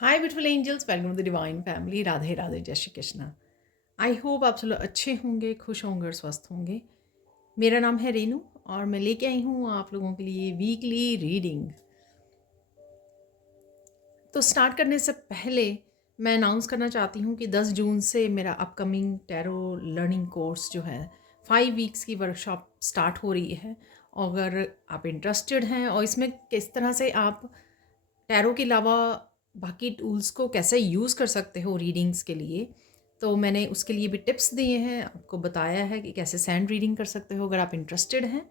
Hi beautiful angels, welcome to the divine family. Radhe Radhe, जय Shri Krishna. I hope आप सब लोग अच्छे होंगे, खुश होंगे और स्वस्थ होंगे। मेरा नाम है रेनू और मैं लेके आई हूँ आप लोगों के लिए वीकली रीडिंग। तो स्टार्ट करने से पहले मैं अनाउंस करना चाहती हूँ कि 10 जून से मेरा अपकमिंग टैरो लर्निंग कोर्स जो है 5 वीक्स की वर्कशॉप स्टार्ट हो रही है। अगर आप इंटरेस्टेड हैं और इसमें किस तरह से आप टैरो के अलावा बाकी टूल्स को कैसे यूज़ कर सकते हो रीडिंग्स के लिए, तो मैंने उसके लिए भी टिप्स दिए हैं, आपको बताया है कि कैसे सैंड रीडिंग कर सकते हो। अगर आप इंटरेस्टेड हैं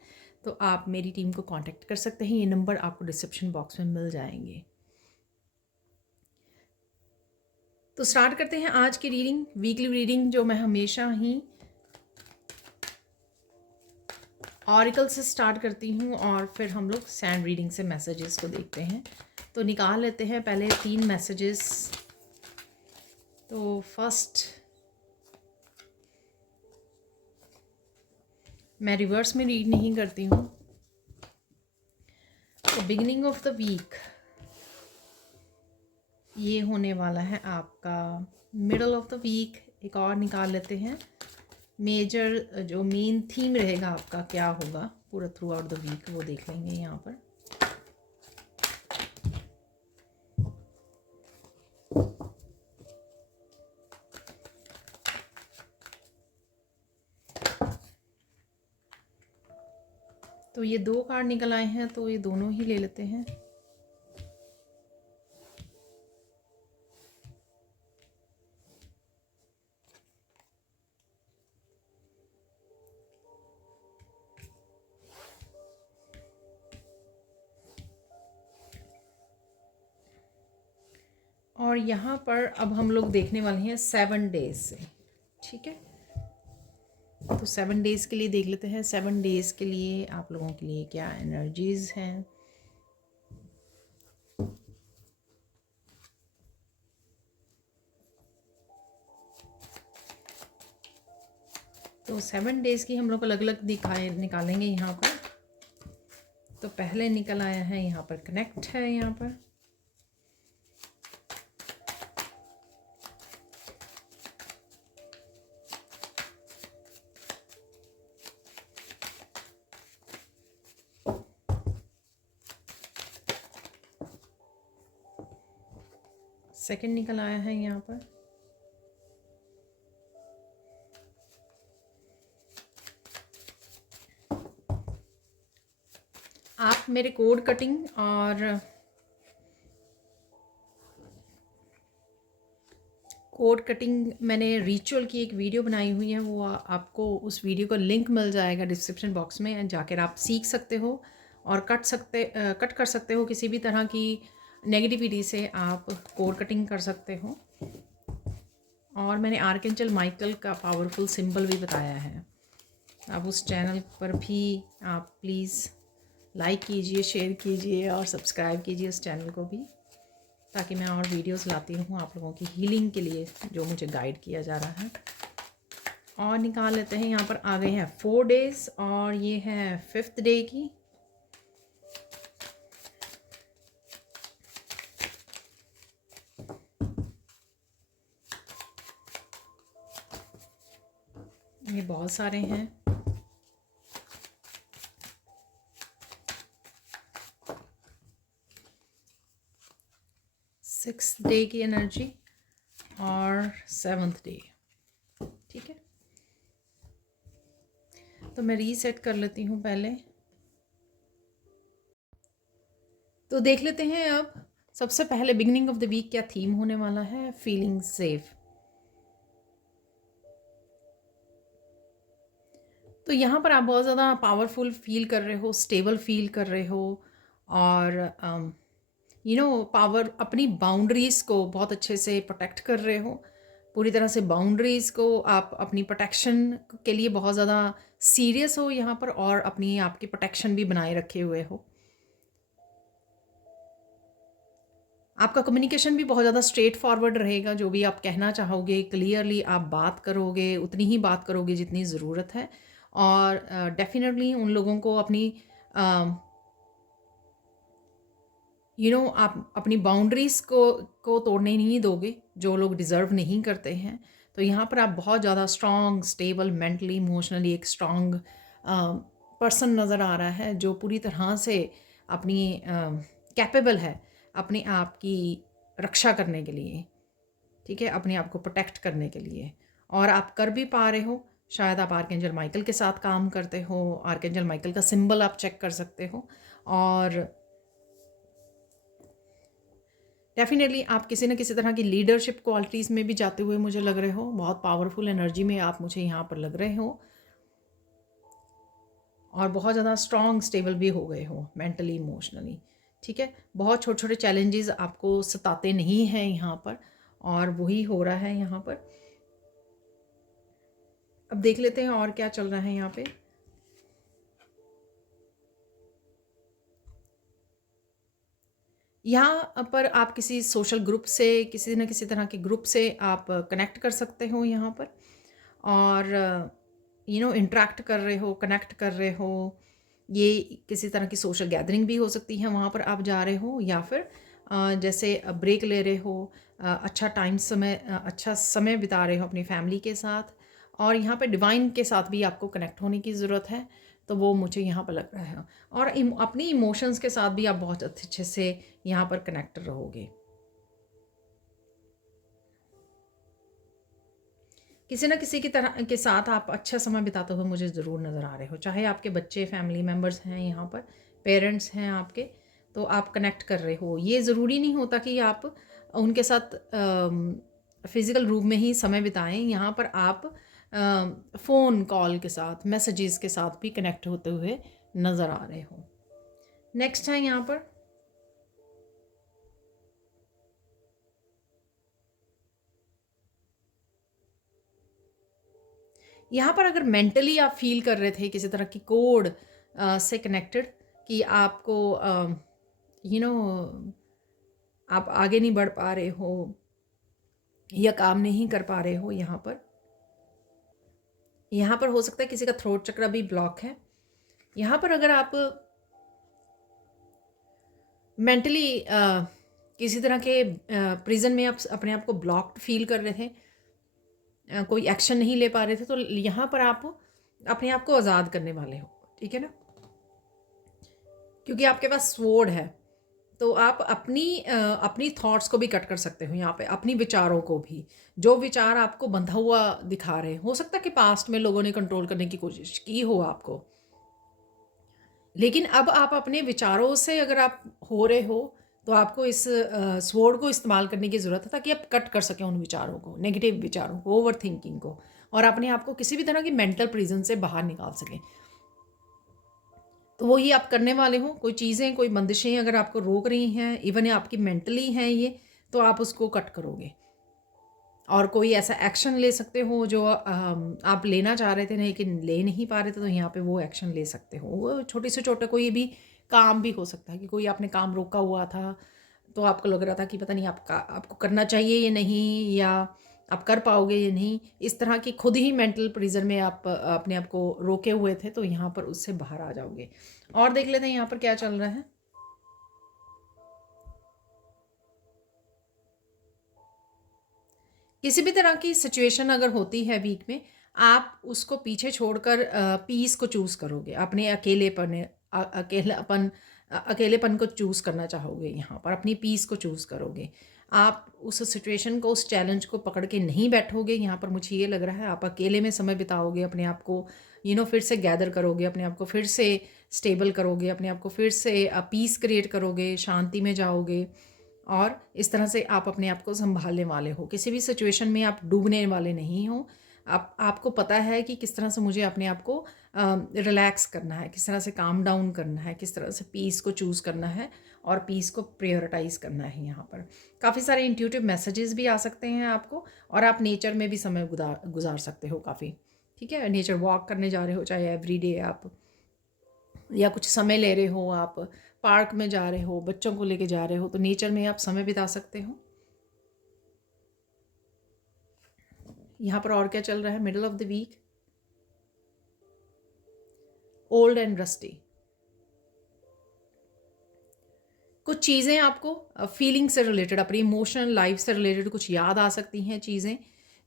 तो आप मेरी टीम को कांटेक्ट कर सकते हैं। ये नंबर आपको डिस्क्रिप्शन बॉक्स में मिल जाएंगे। तो स्टार्ट करते हैं आज की रीडिंग, वीकली रीडिंग जो मैं हमेशा ही ऑरिकल से स्टार्ट करती हूँ और फिर हम लोग सैंड रीडिंग से मैसेजेस को देखते हैं। तो निकाल लेते हैं पहले 3 मैसेजेस। तो फर्स्ट मैं रिवर्स में रीड नहीं करती हूँ। तो बिगिनिंग ऑफ द वीक ये होने वाला है आपका मिडल ऑफ द वीक। एक और निकाल लेते हैं, मेजर जो मेन थीम रहेगा आपका क्या होगा पूरा थ्रू आउट द वीक, वो देख लेंगे यहाँ पर। तो ये 2 कार्ड निकल आए हैं तो ये दोनों ही ले लेते हैं। और यहाँ पर अब हम लोग देखने वाले हैं 7 डेज से, ठीक है। तो 7 डेज़ के लिए देख लेते हैं 7 डेज़ के लिए आप लोगों के लिए क्या एनर्जीज़ हैं। तो 7 डेज़ की हम लोग अलग अलग निकालेंगे यहाँ पर। तो पहले निकल आया है यहाँ पर कनेक्ट है, यहाँ पर सेकंड निकल आया है यहाँ पर आप मेरे कोड कटिंग और मैंने रिचुअल की एक वीडियो बनाई हुई है, वो आपको उस वीडियो का लिंक मिल जाएगा डिस्क्रिप्शन बॉक्स में, जाकर आप सीख सकते हो और कट कर सकते हो किसी भी तरह की नेगेटिविटी से। आप कोड कटिंग कर सकते हो। और मैंने आर्कएंजल माइकल का पावरफुल सिंबल भी बताया है। आप उस चैनल पर भी आप प्लीज़ लाइक कीजिए, शेयर कीजिए और सब्सक्राइब कीजिए उस चैनल को भी, ताकि मैं और वीडियोस लाती रहूँ आप लोगों की हीलिंग के लिए जो मुझे गाइड किया जा रहा है। और निकाल लेते हैं, यहाँ पर आ गए हैं 4 डेज़ और ये है 5th डे की। ये बहुत सारे हैं। सिक्स्थ डे की एनर्जी और 7th डे, ठीक है। तो मैं रीसेट कर लेती हूँ पहले। तो देख लेते हैं अब सबसे पहले बिगिनिंग ऑफ द वीक क्या थीम होने वाला है। Feeling safe. तो यहाँ पर आप बहुत ज़्यादा पावरफुल फील कर रहे हो, स्टेबल फील कर रहे हो और पावर अपनी बाउंड्रीज़ को बहुत अच्छे से प्रोटेक्ट कर रहे हो। पूरी तरह से बाउंड्रीज़ को आप अपनी प्रोटेक्शन के लिए बहुत ज़्यादा सीरियस हो यहाँ पर, और अपनी आपकी प्रोटेक्शन भी बनाए रखे हुए हो। आपका कम्युनिकेशन भी बहुत ज़्यादा स्ट्रेट फॉरवर्ड रहेगा। जो भी आप कहना चाहोगे क्लियरली आप बात करोगे, उतनी ही बात करोगे जितनी ज़रूरत है। और डेफिनेटली उन लोगों को अपनी आप अपनी बाउंड्रीज़ को तोड़ने नहीं दोगे, जो लोग डिज़र्व नहीं करते हैं। तो यहाँ पर आप बहुत ज़्यादा स्ट्रॉन्ग, स्टेबल, मेंटली, इमोशनली एक स्ट्रॉन्ग पर्सन नज़र आ रहा है, जो पूरी तरह से अपनी कैपेबल है अपने आप की रक्षा करने के लिए, ठीक है? अपने आप को प्रोटेक्ट करने के लिए, और आप कर भी पा रहे हो। शायद आप आर्कएंजल माइकल के साथ काम करते हो, आर्कएंजल माइकल का सिंबल आप चेक कर सकते हो, और डेफिनेटली आप किसी न किसी तरह की लीडरशिप क्वालिटीज़ में भी जाते हुए मुझे लग रहे हो। बहुत पावरफुल एनर्जी में आप मुझे यहाँ पर लग रहे हो, और बहुत ज़्यादा स्ट्रॉन्ग, स्टेबल भी हो गए हो मेंटली, इमोशनली, ठीक है? बहुत छोटे छोटे चैलेंजेस आपको सताते नहीं हैं यहाँ पर, और वही हो रहा है यहाँ पर। अब देख लेते हैं और क्या चल रहा है यहाँ पे। यहाँ पर आप किसी सोशल ग्रुप से, किसी न किसी तरह के ग्रुप से आप कनेक्ट कर सकते हो यहाँ पर, और इंटरेक्ट कर रहे हो, कनेक्ट कर रहे हो। ये किसी तरह की सोशल गैदरिंग भी हो सकती है, वहाँ पर आप जा रहे हो, या फिर जैसे ब्रेक ले रहे हो, अच्छा समय बिता रहे हो अपनी फैमिली के साथ, और यहाँ पे डिवाइन के साथ भी आपको कनेक्ट होने की ज़रूरत है। तो वो मुझे यहाँ पर लग रहा है, और अपनी इमोशंस के साथ भी आप बहुत अच्छे से यहाँ पर कनेक्ट रहोगे। किसी न किसी की तरह के साथ आप अच्छा समय बिताते हुए मुझे ज़रूर नज़र आ रहे हो, चाहे आपके बच्चे, फैमिली मेम्बर्स हैं, यहाँ पर पेरेंट्स हैं आपके, तो आप कनेक्ट कर रहे हो। ये ज़रूरी नहीं होता कि आप उनके साथ फिज़िकल रूप में ही समय बिताएं। यहाँ पर आप फ़ोन कॉल के साथ, मैसेजेस के साथ भी कनेक्ट होते हुए नज़र आ रहे हो। नेक्स्ट है यहाँ पर, यहाँ पर अगर मेंटली आप फील कर रहे थे किसी तरह की कोड से कनेक्टेड, कि आपको यू नो आप आगे नहीं बढ़ पा रहे हो, या काम नहीं कर पा रहे हो, यहाँ पर हो सकता है किसी का थ्रोट चक्र भी ब्लॉक है। यहाँ पर अगर आप मेंटली किसी तरह के प्रिजन में आप अपने आप को ब्लॉक्ड फील कर रहे थे, कोई एक्शन नहीं ले पा रहे थे, तो यहाँ पर आप अपने आप को आज़ाद करने वाले हो, ठीक है ना? क्योंकि आपके पास स्वॉर्ड है, तो आप अपनी थॉट्स को भी कट कर सकते हो यहाँ पे, अपनी विचारों को भी। जो विचार आपको बंधा हुआ दिखा रहे हो सकता है कि पास्ट में लोगों ने कंट्रोल करने की कोशिश की हो आपको, लेकिन अब आप अपने विचारों से अगर आप हो रहे हो, तो आपको इस स्वॉर्ड को इस्तेमाल करने की ज़रूरत है, ताकि आप कट कर सकें उन विचारों को, नेगेटिव विचारों को, ओवर थिंकिंग को, और अपने आप को किसी भी तरह की मेंटल प्रिजन से बाहर निकाल सकें। तो वही आप करने वाले हो। कोई चीज़ें, कोई बंदिशें अगर आपको रोक रही हैं, इवन आपकी मेंटली हैं ये, तो आप उसको कट करोगे, और कोई ऐसा एक्शन ले सकते हो जो आप लेना चाह रहे थे लेकिन ले नहीं पा रहे थे, तो यहाँ पे वो एक्शन ले सकते हो। वो छोटे से छोटा कोई भी काम भी हो सकता है, कि कोई आपने काम रोका हुआ था, तो आपको लग रहा था कि पता नहीं आपको करना चाहिए या नहीं, या आप कर पाओगे या नहीं, इस तरह की खुद ही मेंटल प्रिजन में आप अपने आप को रोके हुए थे, तो यहाँ पर उससे बाहर आ जाओगे। और देख लेते हैं यहाँ पर क्या चल रहा है। किसी भी तरह की सिचुएशन अगर होती है वीक में, आप उसको पीछे छोड़कर पीस को चूज़ करोगे, अपने अकेलेपन को चूज़ करना चाहोगे, यहाँ पर अपनी पीस को चूज़ करोगे। आप उस सिचुएशन को, उस चैलेंज को पकड़ के नहीं बैठोगे, यहाँ पर मुझे ये लग रहा है। आप अकेले में समय बिताओगे, अपने आप को फिर से गैदर करोगे, अपने आप को फिर से स्टेबल करोगे, अपने आप को फिर से पीस क्रिएट करोगे, शांति में जाओगे, और इस तरह से आप अपने आप को संभालने वाले हो। किसी भी सिचुएशन में आप डूबने वाले नहीं हो। आपको पता है कि किस तरह से मुझे अपने आप को रिलैक्स करना है, किस तरह से काम डाउन करना है, किस तरह से पीस को चूज़ करना है, और पीस को प्रायोरिटाइज़ करना है। यहाँ पर काफ़ी सारे इंट्यूटिव मैसेजेस भी आ सकते हैं आपको, और आप नेचर में भी समय गुजार सकते हो काफ़ी, ठीक है? नेचर वॉक करने जा रहे हो, चाहे एवरीडे आप, या कुछ समय ले रहे हो, आप पार्क में जा रहे हो, बच्चों को लेके जा रहे हो, तो नेचर में आप समय बिता सकते हो। यहाँ पर और क्या चल रहा है? Middle of the week, old and rusty. कुछ चीज़ें आपको फीलिंग से रिलेटेड, अपनी इमोशनल लाइफ से रिलेटेड कुछ याद आ सकती हैं चीज़ें,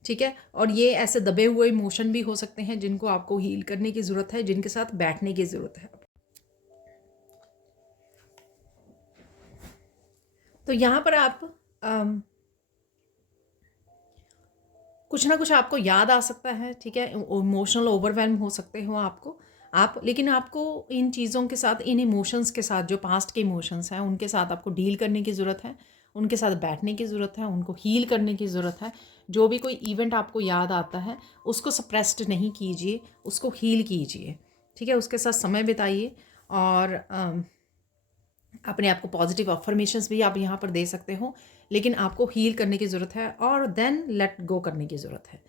ठीक है। और ये ऐसे दबे हुए इमोशन भी हो सकते हैं जिनको आपको हील करने की ज़रूरत है, जिनके साथ बैठने की ज़रूरत है। तो यहाँ पर आप अम, कुछ ना कुछ आपको याद आ सकता है, ठीक है। इमोशनल ओवरवेल्म हो सकते हो आप, लेकिन आपको इन चीज़ों के साथ, इन इमोशंस के साथ, जो पास्ट के इमोशंस हैं उनके साथ आपको डील करने की ज़रूरत है, उनके साथ बैठने की ज़रूरत है, उनको हील करने की ज़रूरत है। जो भी कोई इवेंट आपको याद आता है उसको सप्रेस्ड नहीं कीजिए, उसको हील कीजिए, ठीक है। उसके साथ समय बिताइए और अपने आप को पॉजिटिव अफर्मेशंस भी आप यहाँ पर दे सकते हो, लेकिन आपको हील करने की ज़रूरत है और देन लेट गो करने की ज़रूरत है,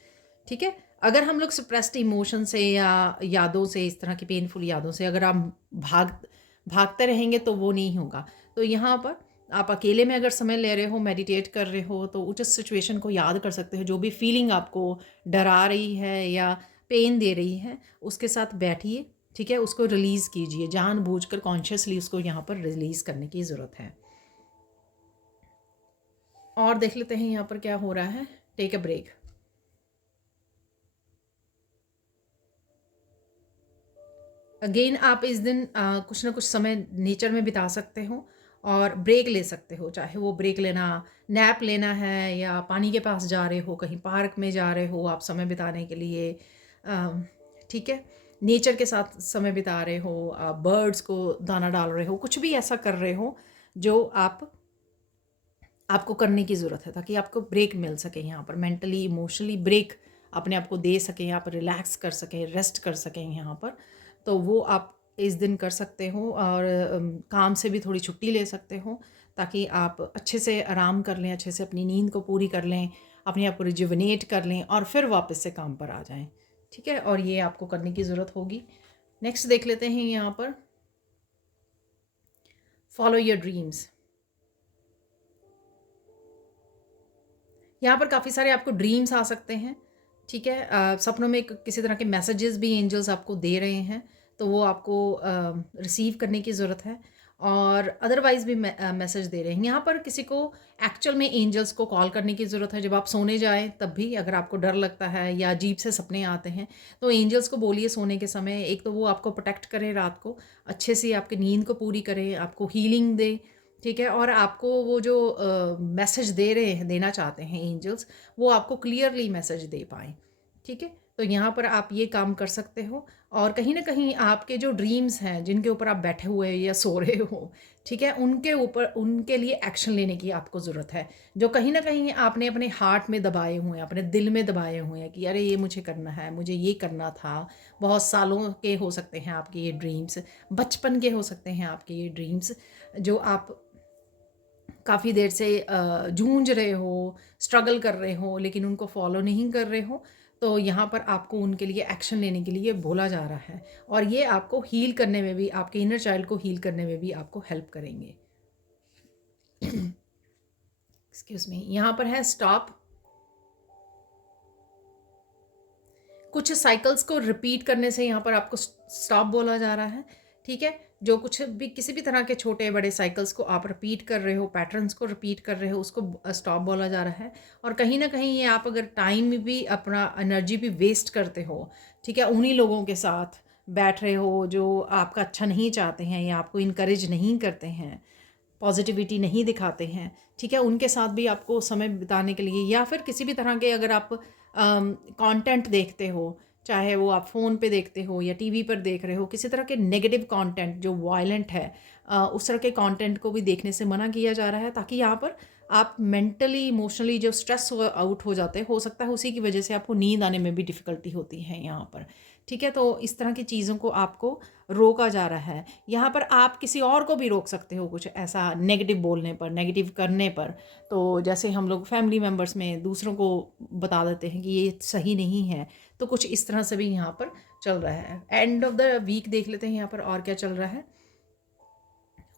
ठीक है। अगर हम लोग सप्रेस्ड इमोशन से या यादों से, इस तरह की पेनफुल यादों से अगर आप भागते रहेंगे तो वो नहीं होगा। तो यहाँ पर आप अकेले में अगर समय ले रहे हो, मेडिटेट कर रहे हो, तो उस सिचुएशन को याद कर सकते हो, जो भी फीलिंग आपको डरा रही है या पेन दे रही है उसके साथ बैठिए, ठीक है। उसको रिलीज़ कीजिए, जानबूझकर कॉन्शियसली उसको यहाँ पर रिलीज़ करने की ज़रूरत है। और देख लेते हैं यहाँ पर क्या हो रहा है। Take a break. अगेन आप इस दिन कुछ ना कुछ समय नेचर में बिता सकते हो और ब्रेक ले सकते हो, चाहे वो ब्रेक लेना, नैप लेना है, या पानी के पास जा रहे हो, कहीं पार्क में जा रहे हो आप समय बिताने के लिए, ठीक है। नेचर के साथ समय बिता रहे हो, आप बर्ड्स को दाना डाल रहे हो, कुछ भी ऐसा कर रहे हो जो आपको करने की ज़रूरत है, ताकि आपको ब्रेक मिल सके, यहाँ पर मेंटली इमोशनली ब्रेक अपने आप को दे सकें, यहाँ पर रिलैक्स कर सकें, रेस्ट कर सकें यहाँ पर। तो वो आप इस दिन कर सकते हो और काम से भी थोड़ी छुट्टी ले सकते हो, ताकि आप अच्छे से आराम कर लें, अच्छे से अपनी नींद को पूरी कर लें, अपने आप को रिजुवनेट कर लें और फिर वापस से काम पर आ जाएं, ठीक है। और ये आपको करने की ज़रूरत होगी। नेक्स्ट देख लेते हैं यहाँ पर, फॉलो योर ड्रीम्स। यहाँ पर काफ़ी सारे आपको ड्रीम्स आ सकते हैं, ठीक है। सपनों में किसी तरह के मैसेजेस भी एंजल्स आपको दे रहे हैं, तो वो आपको रिसीव करने की ज़रूरत है। और अदरवाइज़ भी मैसेज दे रहे हैं। यहाँ पर किसी को एक्चुअल में एंजल्स को कॉल करने की ज़रूरत है। जब आप सोने जाएं तब भी अगर आपको डर लगता है या अजीब से सपने आते हैं, तो एंजल्स को बोलिए सोने के समय, एक तो वो आपको प्रोटेक्ट करें, रात को अच्छे से आपकी नींद को पूरी करें, आपको हीलिंग दे, ठीक है। और आपको वो जो मैसेज दे रहे हैं, देना चाहते हैं एंजल्स, वो आपको क्लियरली मैसेज दे पाएँ, ठीक है। तो यहाँ पर आप ये काम कर सकते हो। और कहीं ना कहीं आपके जो ड्रीम्स हैं जिनके ऊपर आप बैठे हुए या सो रहे हो, ठीक है, उनके ऊपर, उनके लिए एक्शन लेने की आपको ज़रूरत है, जो कहीं ना कहीं आपने अपने हार्ट में दबाए हुए हैं, अपने दिल में दबाए हुए हैं कि अरे ये मुझे करना है, मुझे ये करना था। बहुत सालों के हो सकते हैं आपके ये ड्रीम्स, बचपन के हो सकते हैं आपके ये ड्रीम्स, जो आप काफ़ी देर से जूझ रहे हो, स्ट्रगल कर रहे हो, लेकिन उनको फॉलो नहीं कर रहे हो। तो यहाँ पर आपको उनके लिए एक्शन लेने के लिए बोला जा रहा है, और ये आपको हील करने में भी, आपके इनर चाइल्ड को हील करने में भी आपको हेल्प करेंगे। एक्सक्यूज मी, यहाँ पर है स्टॉप। कुछ साइकिल्स को रिपीट करने से यहाँ पर आपको स्टॉप बोला जा रहा है, ठीक है। जो कुछ भी, किसी भी तरह के छोटे बड़े साइकिल्स को आप रिपीट कर रहे हो, पैटर्न्स को रिपीट कर रहे हो, उसको स्टॉप बोला जा रहा है। और कहीं ना कहीं ये आप अगर टाइम भी, अपना एनर्जी भी वेस्ट करते हो, ठीक है, उन्हीं लोगों के साथ बैठ रहे हो जो आपका अच्छा नहीं चाहते हैं या आपको इनकरेज नहीं करते हैं, पॉजिटिविटी नहीं दिखाते हैं, ठीक है, उनके साथ भी आपको समय बिताने के लिए, या फिर किसी भी तरह के अगर आप कंटेंट देखते हो, चाहे वो आप फ़ोन पे देखते हो या टीवी पर देख रहे हो, किसी तरह के नेगेटिव कंटेंट जो वायलेंट है, उस तरह के कंटेंट को भी देखने से मना किया जा रहा है, ताकि यहाँ पर आप मेंटली इमोशनली जो स्ट्रेस आउट हो जाते हैं, हो सकता है उसी की वजह से आपको नींद आने में भी डिफ़िकल्टी होती है यहाँ पर, ठीक है। तो इस तरह की चीज़ों को आपको रोका जा रहा है। यहाँ पर आप किसी और को भी रोक सकते हो कुछ ऐसा नेगेटिव बोलने पर, नेगेटिव करने पर। तो जैसे हम लोग फैमिली मेम्बर्स में दूसरों को बता देते हैं कि ये सही नहीं है, तो कुछ इस तरह से भी यहाँ पर चल रहा है। एंड ऑफ द वीक देख लेते हैं यहाँ पर और क्या चल रहा है।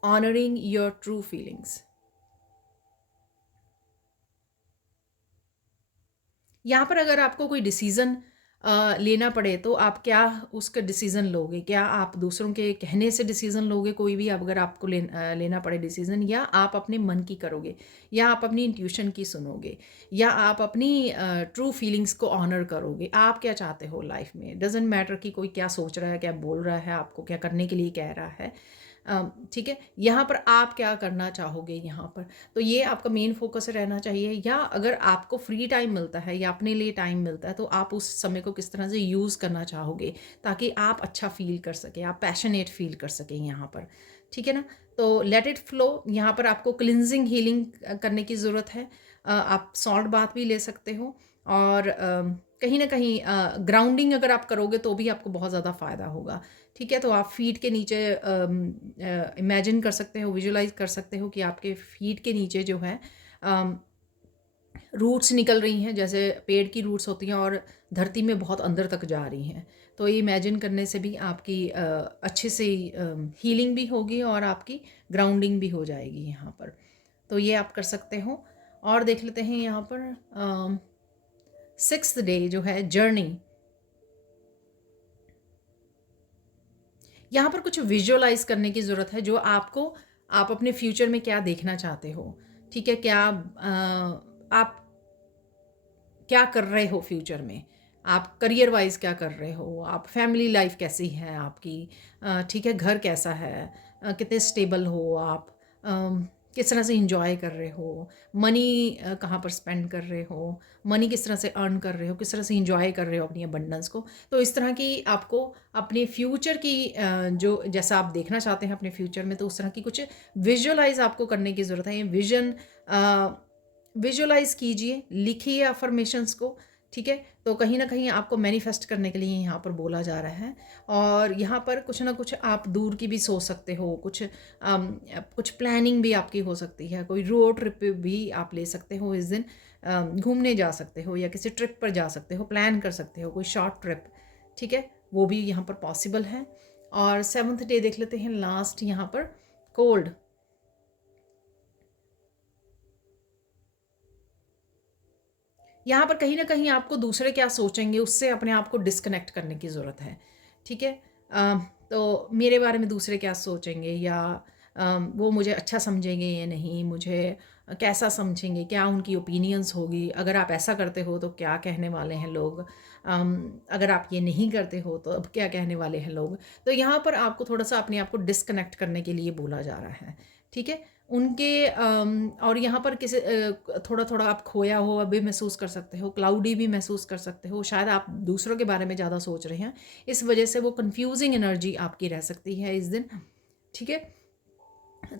Honouring your true feelings. यहाँ पर अगर आपको कोई डिसीज़न लेना पड़े तो आप क्या उसका डिसीज़न लोगे? क्या आप दूसरों के कहने से डिसीज़न लोगे कोई भी, अगर आपको लेना पड़े डिसीज़न, या आप अपने मन की करोगे, या आप अपनी इंट्यूशन की सुनोगे, या आप अपनी ट्रू फीलिंग्स को ऑनर करोगे? आप क्या चाहते हो लाइफ में? डज़न्ट मैटर कि कोई क्या सोच रहा है, क्या बोल रहा है, आपको क्या करने के लिए कह रहा है। ठीक है? यहाँ पर आप क्या करना चाहोगे यहाँ पर? तो ये आपका मेन फ़ोकस रहना चाहिए। या अगर आपको फ्री टाइम मिलता है या अपने लिए टाइम मिलता है, तो आप उस समय को किस तरह से यूज़ करना चाहोगे, ताकि आप अच्छा फ़ील कर सकें, आप पैशनेट फ़ील कर सकें यहाँ पर। ठीक है ना? तो लेट इट फ्लो, यहाँ पर आपको क्लींजिंग, हीलिंग करने की ज़रूरत है। आप सॉल्ट बाथ भी ले सकते हो, और कहीं न कहीं ग्राउंडिंग अगर आप करोगे तो भी आपको बहुत ज़्यादा फ़ायदा होगा। ठीक है? तो आप फीट के नीचे इमेजिन कर सकते हो, विजुअलाइज़ कर सकते हो कि आपके फीट के नीचे जो है अम, रूट्स निकल रही हैं, जैसे पेड़ की रूट्स होती हैं और धरती में बहुत अंदर तक जा रही हैं। तो ये इमेजिन करने से भी आपकी अच्छे से हीलिंग भी होगी और आपकी ग्राउंडिंग भी हो जाएगी यहाँ पर। तो ये आप कर सकते हो। और देख लेते हैं यहाँ पर 6th डे जो है, जर्नी। यहाँ पर कुछ विजुअलाइज़ करने की ज़रूरत है, जो आपको, आप अपने फ्यूचर में क्या देखना चाहते हो, ठीक है? क्या आप क्या कर रहे हो फ्यूचर में? आप करियर वाइज़ क्या कर रहे हो? आप फैमिली लाइफ़ कैसी है आपकी? ठीक है, घर कैसा है? कितने स्टेबल हो आप? किस तरह से एन्जॉय कर रहे हो? मनी कहाँ पर स्पेंड कर रहे हो? मनी किस तरह से अर्न कर रहे हो? किस तरह से एन्जॉय कर रहे हो अपनी अबंडेंस को? तो इस तरह की आपको अपने फ्यूचर की जो जैसा आप देखना चाहते हैं अपने फ्यूचर में, तो उस तरह की कुछ विजुअलाइज़ आपको करने की ज़रूरत है। ये विज़न विजुअलाइज़ कीजिए, लिखिए अफ़र्मेशंस को, ठीक है? तो कहीं न कहीं आपको मैनिफेस्ट करने के लिए यहाँ पर बोला जा रहा है। और यहाँ पर कुछ ना कुछ आप दूर की भी सोच सकते हो, कुछ प्लानिंग भी आपकी हो सकती है, कोई रोड ट्रिप पे भी आप ले सकते हो इस दिन। घूमने जा सकते हो या किसी ट्रिप पर जा सकते हो, प्लान कर सकते हो कोई शॉर्ट ट्रिप, ठीक है? वो भी यहाँ पर पॉसिबल है। और 7th डे देख लेते हैं, लास्ट यहाँ पर, कोल्ड। यहाँ पर कहीं न कहीं आपको दूसरे क्या सोचेंगे, उससे अपने आप को डिस्कनेक्ट करने की ज़रूरत है, ठीक है? तो मेरे बारे में दूसरे क्या सोचेंगे, या वो मुझे अच्छा समझेंगे या नहीं, मुझे कैसा समझेंगे, क्या उनकी ओपिनियंस होगी, अगर आप ऐसा करते हो तो क्या कहने वाले हैं लोग, अगर आप ये नहीं करते हो तो अब क्या कहने वाले हैं लोग। तो यहाँ पर आपको थोड़ा-सा अपने आप को डिस्कनेक्ट करने के लिए बोला जा रहा है, ठीक है? उनके और यहाँ पर थोड़ा-थोड़ा आप खोया हुआ भी महसूस कर सकते हो, क्लाउडी भी महसूस कर सकते हो, शायद आप दूसरों के बारे में ज़्यादा सोच रहे हैं, इस वजह से वो कन्फ्यूज़िंग एनर्जी आपकी रह सकती है इस दिन, ठीक है?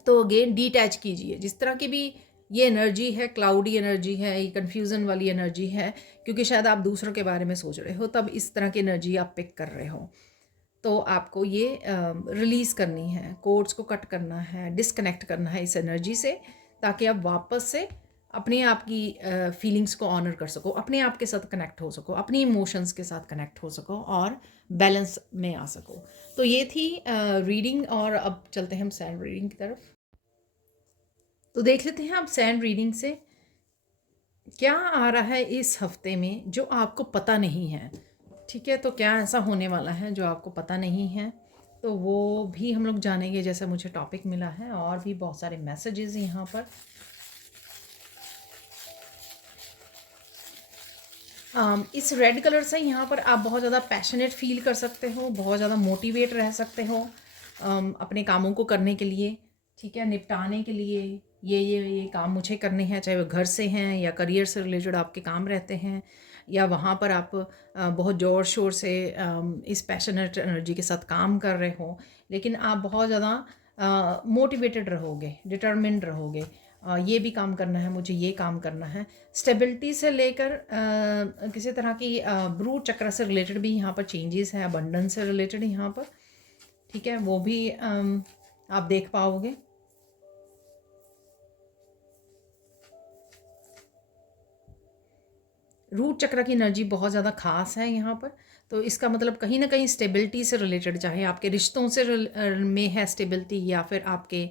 तो अगेन डिटैच कीजिए, जिस तरह की भी ये एनर्जी है, क्लाउडी एनर्जी है, ये कन्फ्यूज़न वाली एनर्जी है, क्योंकि शायद आप दूसरों के बारे में सोच रहे हो, तब इस तरह की एनर्जी आप पिक कर रहे हो। तो आपको ये रिलीज़ करनी है, कोड्स को कट करना है, डिस्कनेक्ट करना है इस एनर्जी से, ताकि आप वापस से अपने आप की फीलिंग्स को ऑनर कर सको, अपने आप के साथ कनेक्ट हो सको, अपनी इमोशंस के साथ कनेक्ट हो सको और बैलेंस में आ सको। तो ये थी रीडिंग, और अब चलते हैं हम सैंड रीडिंग की तरफ। तो देख लेते हैं आप सैंड रीडिंग से क्या आ रहा है इस हफ्ते में जो आपको पता नहीं है, ठीक है? तो क्या ऐसा होने वाला है जो आपको पता नहीं है, तो वो भी हम लोग जानेंगे, जैसे मुझे टॉपिक मिला है, और भी बहुत सारे मैसेजेस यहाँ पर। इस रेड कलर से यहाँ पर आप बहुत ज़्यादा पैशनेट फील कर सकते हो, बहुत ज़्यादा मोटिवेट रह सकते हो अपने कामों को करने के लिए, ठीक है? निपटाने के लिए, ये काम मुझे करने हैं, चाहे वो घर से हैं या करियर से रिलेटेड आपके काम रहते हैं, या वहाँ पर आप बहुत ज़ोर शोर से इस पैशनेट एनर्जी के साथ काम कर रहे हो, लेकिन आप बहुत ज़्यादा मोटिवेटेड रहोगे, डिटर्मिन्ड रहोगे। ये भी काम करना है मुझे, ये काम करना है। स्टेबिलिटी से लेकर किसी तरह की ब्रूट चक्र से रिलेटेड भी यहाँ पर चेंजेस हैं, अबंडेंस से रिलेटेड यहाँ पर, ठीक है? वो भी आप देख पाओगे। रूट चक्र की एनर्जी बहुत ज़्यादा खास है यहाँ पर, तो इसका मतलब कहीं ना कहीं स्टेबिलिटी से रिलेटेड, चाहे आपके रिश्तों से में है स्टेबिलिटी, या फिर आपके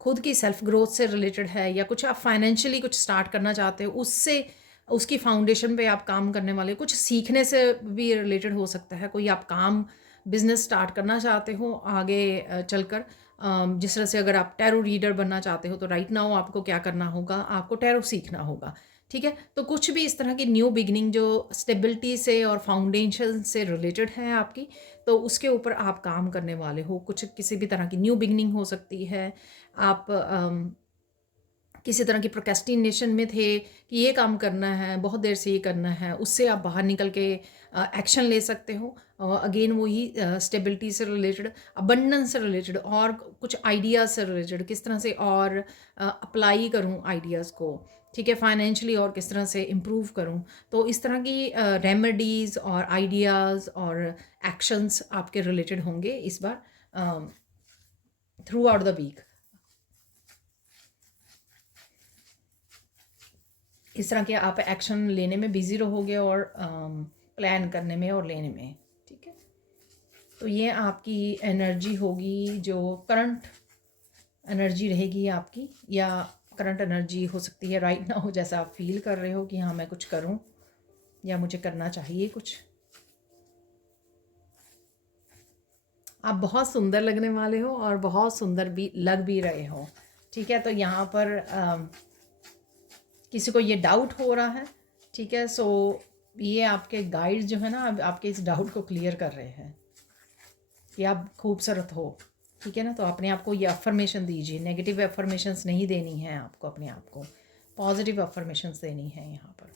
खुद की सेल्फ ग्रोथ से रिलेटेड है, या कुछ आप फाइनेंशियली कुछ स्टार्ट करना चाहते हो, उससे उसकी फाउंडेशन पे आप काम करने वाले, कुछ सीखने से भी रिलेटेड हो सकता है। कोई आप काम बिजनेस स्टार्ट करना चाहते हो आगे चलकर, जिस तरह से अगर आप टैरो रीडर बनना चाहते हो तो राइट नाउ आपको क्या करना होगा, आपको टैरो सीखना होगा। ठीक है, तो कुछ भी इस तरह की न्यू बिगनिंग जो स्टेबिलिटी से और फाउंडेशन से रिलेटेड है आपकी, तो उसके ऊपर आप काम करने वाले हो। कुछ किसी भी तरह की न्यू बिगनिंग हो सकती है। आप किसी तरह की प्रोक्रेस्टिनेशन में थे कि ये काम करना है, बहुत देर से ये करना है, उससे आप बाहर निकल के एक्शन ले सकते हो। अगेन वही स्टेबिलिटी से रिलेटेड, अबंडेंस से रिलेटेड, और कुछ आइडियाज़ से रिलेटेड, किस तरह से और अप्लाई करूँ आइडियाज़ को, ठीक है, फाइनेंशियली और किस तरह से इम्प्रूव करूँ। तो इस तरह की रेमेडीज़ और आइडियाज़ और एक्शंस आपके रिलेटेड होंगे इस बार थ्रू आउट द वीक। इस तरह के आप एक्शन लेने में बिज़ी रहोगे और प्लान करने में और लेने में। ठीक है, तो ये आपकी एनर्जी होगी, जो करंट एनर्जी रहेगी आपकी, या करंट एनर्जी हो सकती है राइट नाउ जैसा आप फील कर रहे हो कि हाँ मैं कुछ करूँ या मुझे करना चाहिए कुछ। आप बहुत सुंदर लगने वाले हो और बहुत सुंदर भी लग भी रहे हो। ठीक है, तो यहाँ पर किसी को ये डाउट हो रहा है, ठीक है, सो ये आपके गाइड जो है ना, अब आपके इस डाउट को क्लियर कर रहे हैं कि आप खूबसूरत हो। ठीक है ना, तो अपने आप को ये अफर्मेशन दीजिए। नेगेटिव अफर्मेशंस नहीं देनी है आपको, अपने आप को पॉजिटिव अफर्मेशंस देनी है यहाँ पर।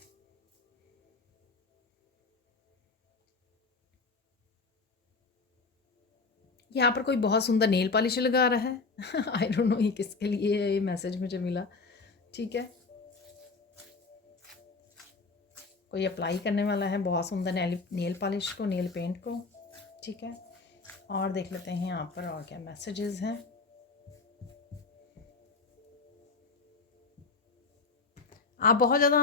यहाँ पर कोई बहुत सुंदर नेल पॉलिश लगा रहा है आई डोंट नो ये किसके लिए है, ये मैसेज मुझे मिला। ठीक है, कोई अप्लाई करने वाला है बहुत सुंदर नेल पॉलिश को, नेल पेंट को। ठीक है, और देख लेते हैं यहाँ पर और क्या मैसेजेस हैं। आप बहुत ज़्यादा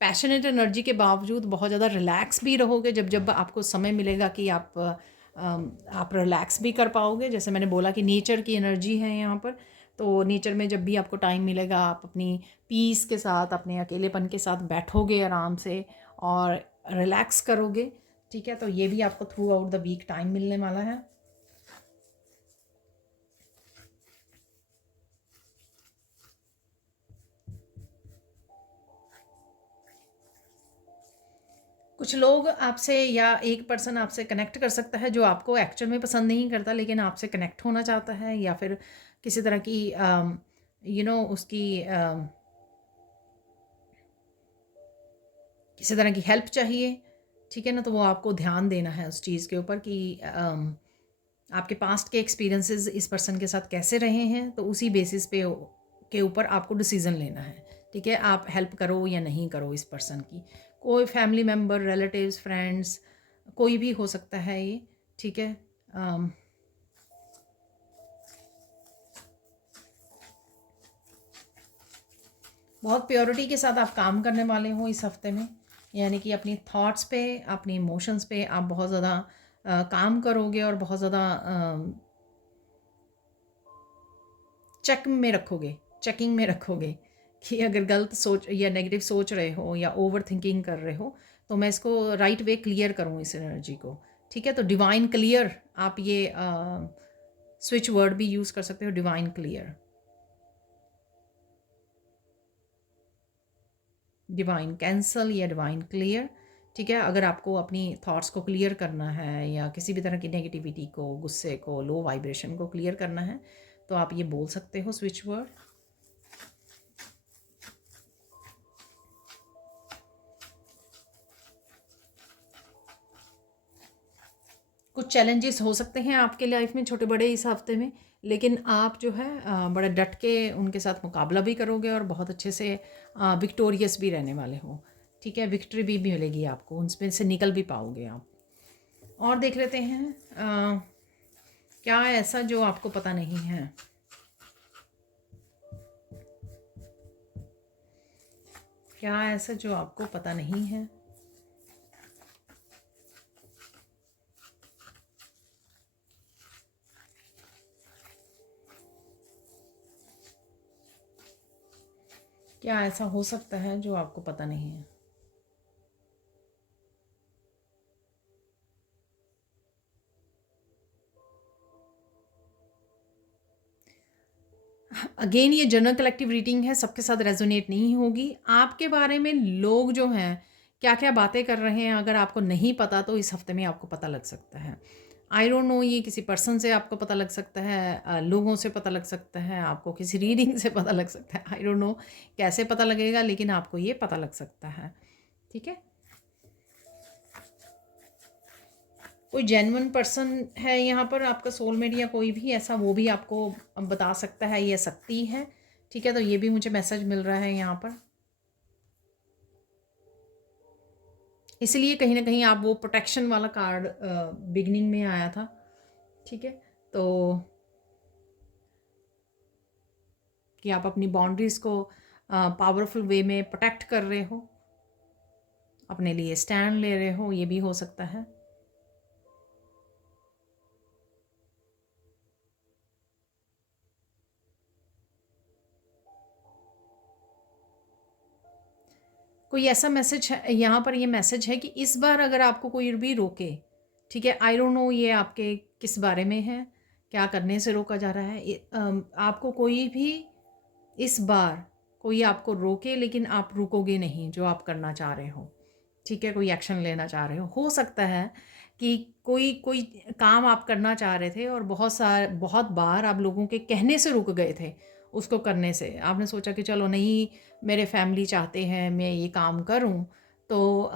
पैशनेट एनर्जी के बावजूद बहुत ज़्यादा रिलैक्स भी रहोगे। जब जब आपको समय मिलेगा कि आप रिलैक्स भी कर पाओगे। जैसे मैंने बोला कि नेचर की एनर्जी है यहाँ पर, तो नेचर में जब भी आपको टाइम मिलेगा आप अपनी पीस के साथ, अपने अकेलेपन के साथ बैठोगे आराम से और रिलैक्स करोगे। ठीक है, तो ये भी आपको throughout the week time मिलने वाला है। कुछ लोग आपसे, या एक पर्सन आपसे कनेक्ट कर सकता है जो आपको एक्चुअल में पसंद नहीं करता लेकिन आपसे कनेक्ट होना चाहता है, या फिर किसी तरह की उसकी किसी तरह की हेल्प चाहिए। ठीक है ना, तो वो आपको ध्यान देना है उस चीज़ के ऊपर कि आपके पास्ट के एक्सपीरियंसेस इस पर्सन के साथ कैसे रहे हैं, तो उसी बेसिस पे के ऊपर आपको डिसीज़न लेना है। ठीक है, आप हेल्प करो या नहीं करो इस पर्सन की। कोई फैमिली मेम्बर, रिलेटिव्स, फ्रेंड्स, कोई भी हो सकता है ये। ठीक है, बहुत प्योरिटी के साथ आप काम करने वाले हो इस हफ्ते में, यानी कि अपनी थॉट्स पे, अपनी इमोशंस पे आप बहुत ज़्यादा काम करोगे और बहुत ज़्यादा चेकिंग में रखोगे कि अगर गलत सोच या नेगेटिव सोच रहे हो या ओवर थिंकिंग कर रहे हो, तो मैं इसको राइट वे क्लियर करूँ इस एनर्जी को। ठीक है, तो डिवाइन क्लियर, आप ये स्विच वर्ड भी यूज़ कर सकते हो, डिवाइन क्लियर, डिवाइन कैंसल या डिवाइन क्लियर। ठीक है, अगर आपको अपनी थॉट्स को क्लियर करना है या किसी भी तरह की नेगेटिविटी को, गुस्से को, लो वाइब्रेशन को क्लियर करना है, तो आप ये बोल सकते हो स्विच वर्ड। कुछ चैलेंजेस हो सकते हैं आपके लाइफ में छोटे बड़े इस हफ्ते में, लेकिन आप जो है बड़ा डट के उनके साथ मुकाबला भी करोगे और बहुत अच्छे से विक्टोरियस भी रहने वाले हो। ठीक है, विक्ट्री भी मिलेगी आपको, उनमें से निकल भी पाओगे आप। और देख लेते हैं क्या ऐसा जो आपको पता नहीं है। क्या ऐसा जो आपको पता नहीं है। क्या ऐसा हो सकता है जो आपको पता नहीं है? अगेन ये जनरल कलेक्टिव रीडिंग है, सबके साथ रेजोनेट नहीं होगी। आपके बारे में लोग जो हैं क्या क्या बातें कर रहे हैं, अगर आपको नहीं पता तो इस हफ्ते में आपको पता लग सकता है। आई डोंट नो, ये किसी पर्सन से आपको पता लग सकता है, लोगों से पता लग सकता है, आपको किसी रीडिंग से पता लग सकता है। आई डोंट नो कैसे पता लगेगा, लेकिन आपको ये पता लग सकता है। ठीक है, कोई जेन्युइन पर्सन है यहाँ पर, आपका सोलमेट या कोई भी ऐसा, वो भी आपको बता सकता है, ये सकती है। ठीक है, तो ये भी मुझे मैसेज मिल रहा है यहाँ पर। इसलिए कहीं ना कहीं आप वो प्रोटेक्शन वाला कार्ड बिगनिंग में आया था। ठीक है, तो कि आप अपनी बाउंड्रीज को पावरफुल वे में प्रोटेक्ट कर रहे हो, अपने लिए स्टैंड ले रहे हो, ये भी हो सकता है। कोई ऐसा मैसेज है यहाँ पर, ये मैसेज है कि इस बार अगर आपको कोई भी रोके, ठीक है, आई डोंट नो ये आपके किस बारे में है, क्या करने से रोका जा रहा है। आपको कोई भी इस बार कोई आपको रोके, लेकिन आप रुकोगे नहीं जो आप करना चाह रहे हो। ठीक है, कोई एक्शन लेना चाह रहे हो सकता है कि कोई कोई काम आप करना चाह रहे थे और बहुत बार आप लोगों के कहने से रुक गए थे उसको करने से। आपने सोचा कि चलो नहीं, मेरे फैमिली चाहते हैं मैं ये काम करूं, तो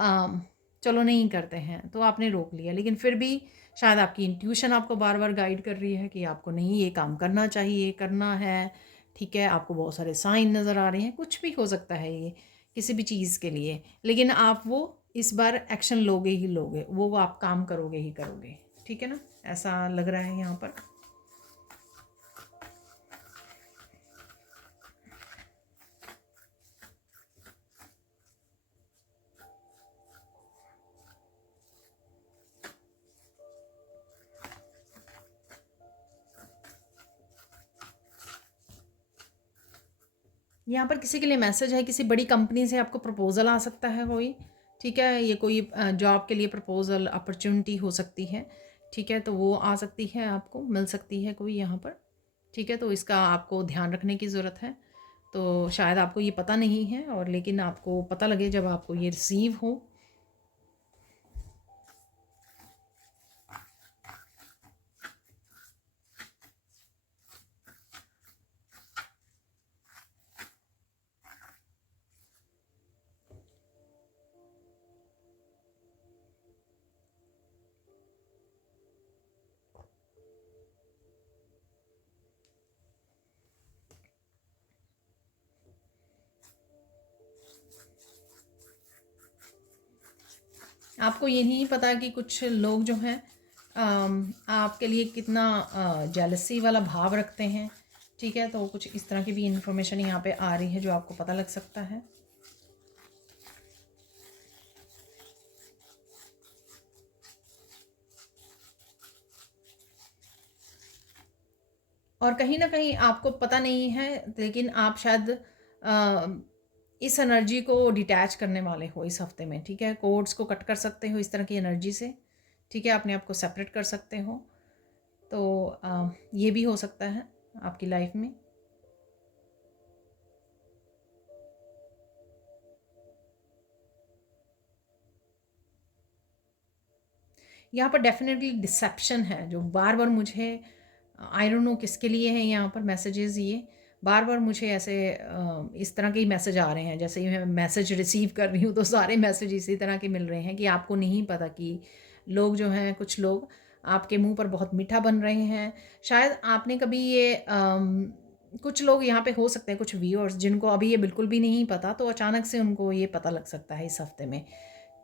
चलो नहीं करते हैं, तो आपने रोक लिया। लेकिन फिर भी शायद आपकी इंट्यूशन आपको बार बार गाइड कर रही है कि आपको नहीं, ये काम करना चाहिए, करना है। ठीक है, आपको बहुत सारे साइन नज़र आ रहे हैं, कुछ भी हो सकता है ये किसी भी चीज़ के लिए, लेकिन आप वो इस बार एक्शन लोगे ही लोगे, वो आप काम करोगे ही करोगे। ठीक है ना, ऐसा लग रहा है यहाँ पर। यहाँ पर किसी के लिए मैसेज है, किसी बड़ी कंपनी से आपको प्रपोजल आ सकता है कोई। ठीक है, ये कोई जॉब के लिए प्रपोजल अपॉर्चुनिटी हो सकती है। ठीक है, तो वो आ सकती है, आपको मिल सकती है कोई यहाँ पर। ठीक है, तो इसका आपको ध्यान रखने की ज़रूरत है। तो शायद आपको ये पता नहीं है, और लेकिन आपको पता लगे जब आपको ये रिसीव हो। आपको ये नहीं पता कि कुछ लोग जो हैं आपके लिए कितना जेलसी वाला भाव रखते हैं। ठीक है, तो कुछ इस तरह की भी इंफॉर्मेशन यहाँ पे आ रही है जो आपको पता लग सकता है। और कहीं ना कहीं आपको पता नहीं है, लेकिन आप शायद इस एनर्जी को डिटैच करने वाले हो इस हफ्ते में। ठीक है, कोड्स को कट कर सकते हो इस तरह की एनर्जी से। ठीक है, अपने आप को सेपरेट कर सकते हो। तो ये भी हो सकता है आपकी लाइफ में। यहाँ पर डेफिनेटली डिसेप्शन है जो बार बार मुझे, आई डोंट नो किसके लिए है यहाँ पर मैसेजेस, ये बार बार मुझे ऐसे इस तरह के ही मैसेज आ रहे हैं। जैसे ही मैं मैसेज रिसीव कर रही हूँ तो सारे मैसेज इसी तरह के मिल रहे हैं कि आपको नहीं पता कि लोग जो हैं, कुछ लोग आपके मुंह पर बहुत मीठा बन रहे हैं। शायद आपने कभी ये कुछ लोग यहाँ पे हो सकते हैं, कुछ व्यूअर्स जिनको अभी ये बिल्कुल भी नहीं पता, तो अचानक से उनको ये पता लग सकता है इस हफ्ते में।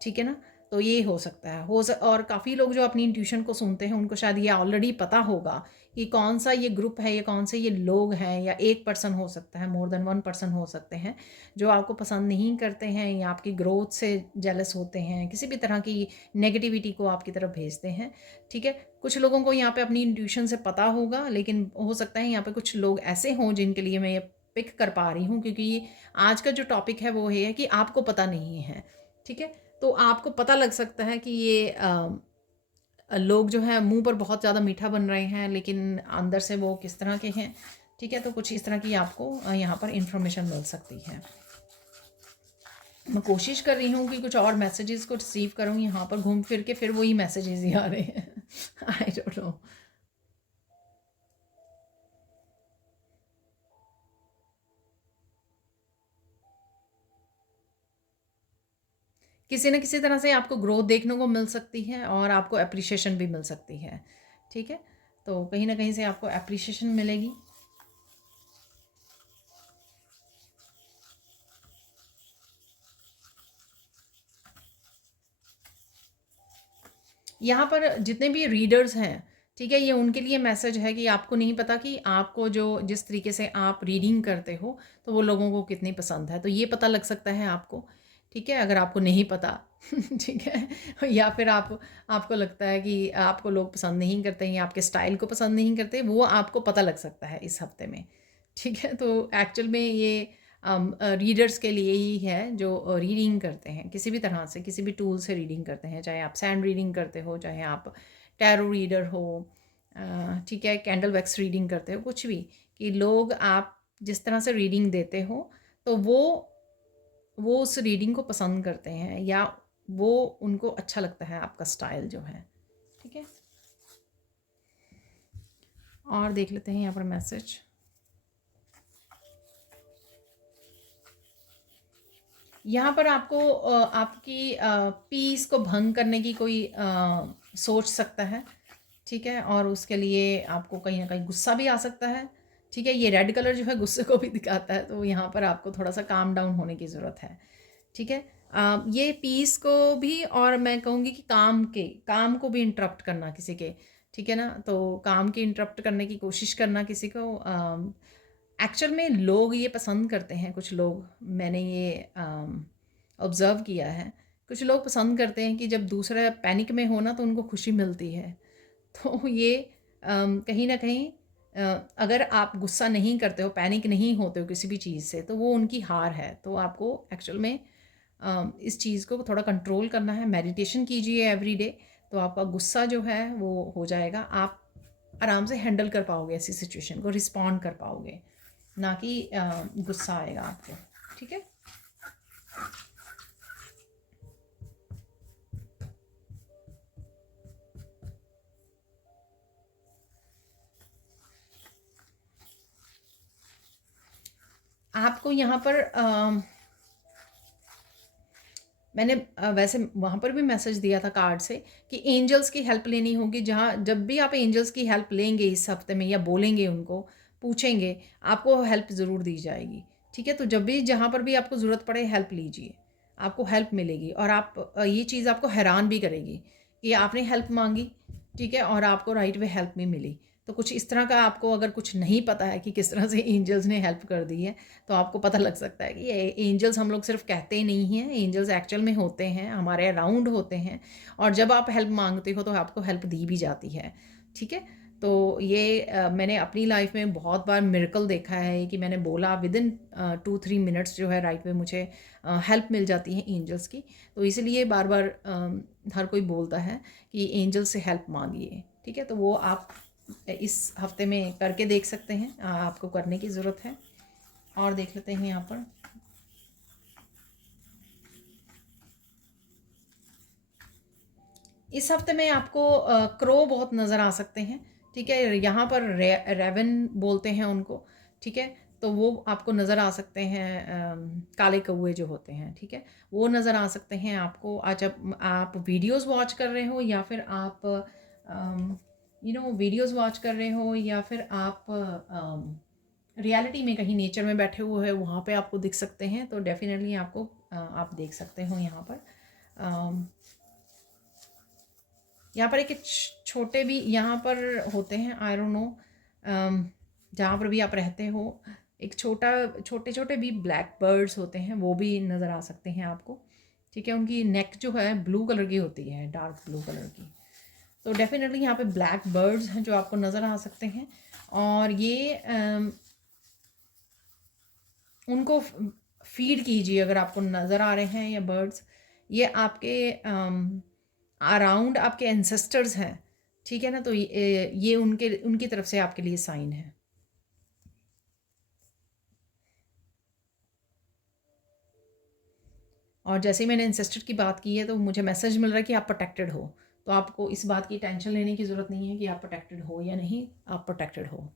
ठीक है ना, तो ये हो सकता है और काफ़ी लोग जो अपनी इंट्यूशन को सुनते हैं उनको शायद ये ऑलरेडी पता होगा कि कौन सा ये ग्रुप है, या कौन से ये लोग हैं, या एक पर्सन हो सकता है, मोर देन वन पर्सन हो सकते हैं जो आपको पसंद नहीं करते हैं, या आपकी ग्रोथ से जेलस होते हैं, किसी भी तरह की नेगेटिविटी को आपकी तरफ भेजते हैं। ठीक है, कुछ लोगों को यहाँ पे अपनी इंट्यूशन से पता होगा, लेकिन हो सकता है यहाँ पे कुछ लोग ऐसे हों जिनके लिए मैं ये पिक कर पा रही हूँ, क्योंकि आज का जो टॉपिक है वो ये है कि आपको पता नहीं है, ठीक है। तो आपको पता लग सकता है कि ये लोग जो हैं मुंह पर बहुत ज़्यादा मीठा बन रहे हैं, लेकिन अंदर से वो किस तरह के हैं, ठीक है। तो कुछ इस तरह की आपको यहाँ पर इंफॉर्मेशन मिल सकती है। मैं कोशिश कर रही हूँ कि कुछ और मैसेजेस को रिसीव करूँ, यहाँ पर घूम फिर के फिर वही मैसेजेस ही आ रहे हैं। I don't know. किसी न किसी तरह से आपको ग्रोथ देखने को मिल सकती है और आपको एप्रिशिएशन भी मिल सकती है, ठीक है। तो कहीं ना कहीं से आपको एप्रिशिएशन मिलेगी। यहाँ पर जितने भी रीडर्स हैं, ठीक है, ये उनके लिए मैसेज है कि आपको नहीं पता कि आपको जो जिस तरीके से आप रीडिंग करते हो तो वो लोगों को कितनी पसंद है। तो ये पता लग सकता है आपको, ठीक है, अगर आपको नहीं पता। ठीक है, या फिर आपको लगता है कि आपको लोग पसंद नहीं करते हैं या आपके स्टाइल को पसंद नहीं करते, वो आपको पता लग सकता है इस हफ्ते में, ठीक है। तो एक्चुअल में ये रीडर्स के लिए ही है जो रीडिंग करते हैं किसी भी तरह से, किसी भी टूल से रीडिंग करते हैं, चाहे आप सैंड रीडिंग करते हो, चाहे आप टैरो रीडर हो, ठीक है, कैंडल वैक्स रीडिंग करते हो, कुछ भी, कि लोग आप जिस तरह से रीडिंग देते हो तो वो उस रीडिंग को पसंद करते हैं या वो उनको अच्छा लगता है आपका स्टाइल जो है, ठीक है। और देख लेते हैं यहाँ पर मैसेज। यहाँ पर आपको आपकी पीस को भंग करने की कोई सोच सकता है, ठीक है, और उसके लिए आपको कहीं ना कहीं गुस्सा भी आ सकता है, ठीक है। ये रेड कलर जो है गुस्से को भी दिखाता है, तो यहाँ पर आपको थोड़ा सा काम डाउन होने की ज़रूरत है, ठीक है। ये पीस को भी, और मैं कहूँगी कि काम को भी इंटरप्ट करना किसी के, ठीक है ना, तो काम की इंटरप्ट करने की कोशिश करना किसी को। एक्चुअल में लोग ये पसंद करते हैं, कुछ लोग, मैंने ये ऑब्ज़र्व किया है, कुछ लोग पसंद करते हैं कि जब दूसरा पैनिक में हो ना तो उनको खुशी मिलती है। तो ये कहीं न कहीं अगर आप गुस्सा नहीं करते हो, पैनिक नहीं होते हो किसी भी चीज़ से, तो वो उनकी हार है। तो आपको एक्चुअल में इस चीज़ को थोड़ा कंट्रोल करना है। मेडिटेशन कीजिए एवरी डे, तो आपका गुस्सा जो है वो हो जाएगा। आप आराम से हैंडल कर पाओगे ऐसी सिचुएशन को, रिस्पॉन्ड कर पाओगे, ना कि गुस्सा आएगा आपको, ठीक है। आपको यहाँ पर मैंने वैसे वहाँ पर भी मैसेज दिया था कार्ड से कि एंजल्स की हेल्प लेनी होगी। जहाँ जब भी आप एंजल्स की हेल्प लेंगे इस हफ्ते में या बोलेंगे उनको, पूछेंगे, आपको हेल्प ज़रूर दी जाएगी, ठीक है। तो जब भी जहाँ पर भी आपको ज़रूरत पड़े हेल्प लीजिए, आपको हेल्प मिलेगी। और आप ये चीज़ आपको हैरान भी करेगी कि आपने हेल्प मांगी, ठीक है, और आपको राइट वे हेल्प भी मिली। तो कुछ इस तरह का आपको अगर कुछ नहीं पता है कि किस तरह से एंजल्स ने हेल्प कर दी है, तो आपको पता लग सकता है कि ये एंजल्स हम लोग सिर्फ कहते ही नहीं हैं, एंजल्स एक्चुअल में होते हैं, हमारे अराउंड होते हैं। और जब आप हेल्प मांगते हो तो आपको हेल्प दी भी जाती है, ठीक है। तो ये मैंने अपनी लाइफ में बहुत बार मिरेकल देखा है कि मैंने बोला विद इन 2-3 मिनट्स जो है राइट में मुझे हेल्प मिल जाती है एंजल्स की। तो इसलिए बार बार हर कोई बोलता है कि एंजल से हेल्प मांगिए, ठीक है। तो वो आप इस हफ्ते में करके देख सकते हैं, आपको करने की ज़रूरत है। और देख लेते हैं यहाँ पर। इस हफ्ते में आपको क्रो बहुत नज़र आ सकते हैं, ठीक है। यहाँ पर रेवन बोलते हैं उनको, ठीक है। तो वो आपको नज़र आ सकते हैं, काले कौए जो होते हैं, ठीक है, वो नज़र आ सकते हैं आपको। आज जब आप वीडियोस वॉच कर रहे हो या फिर आप वीडियोस वॉच कर रहे हो या फिर आप रियलिटी में कहीं नेचर में बैठे हुए हैं, वहाँ पे आपको दिख सकते हैं। तो डेफिनेटली आपको आप देख सकते हो यहाँ पर। यहाँ पर एक छोटे भी यहाँ पर होते हैं, आई डोंट नो, जहाँ पर भी आप रहते हो, एक छोटे छोटे भी ब्लैक बर्ड्स होते हैं, वो भी नज़र आ सकते हैं आपको, ठीक है। उनकी नेक जो है ब्लू कलर की होती है, डार्क ब्लू कलर की। तो डेफिनेटली यहाँ पे ब्लैक बर्ड्स हैं जो आपको नज़र आ सकते हैं। और ये उनको फीड कीजिए। अगर आपको नज़र आ रहे हैं या बर्ड्स, ये आपके अराउंड आपके एंसेस्टर्स हैं, ठीक है ना, तो ये उनके उनकी तरफ से आपके लिए साइन है। और जैसे ही मैंने एंसेस्टर की बात की है तो मुझे मैसेज मिल रहा है कि आप प्रोटेक्टेड हो। तो आपको इस बात की टेंशन लेने की ज़रूरत नहीं है कि आप प्रोटेक्टेड हो या नहीं, आप प्रोटेक्टेड हो।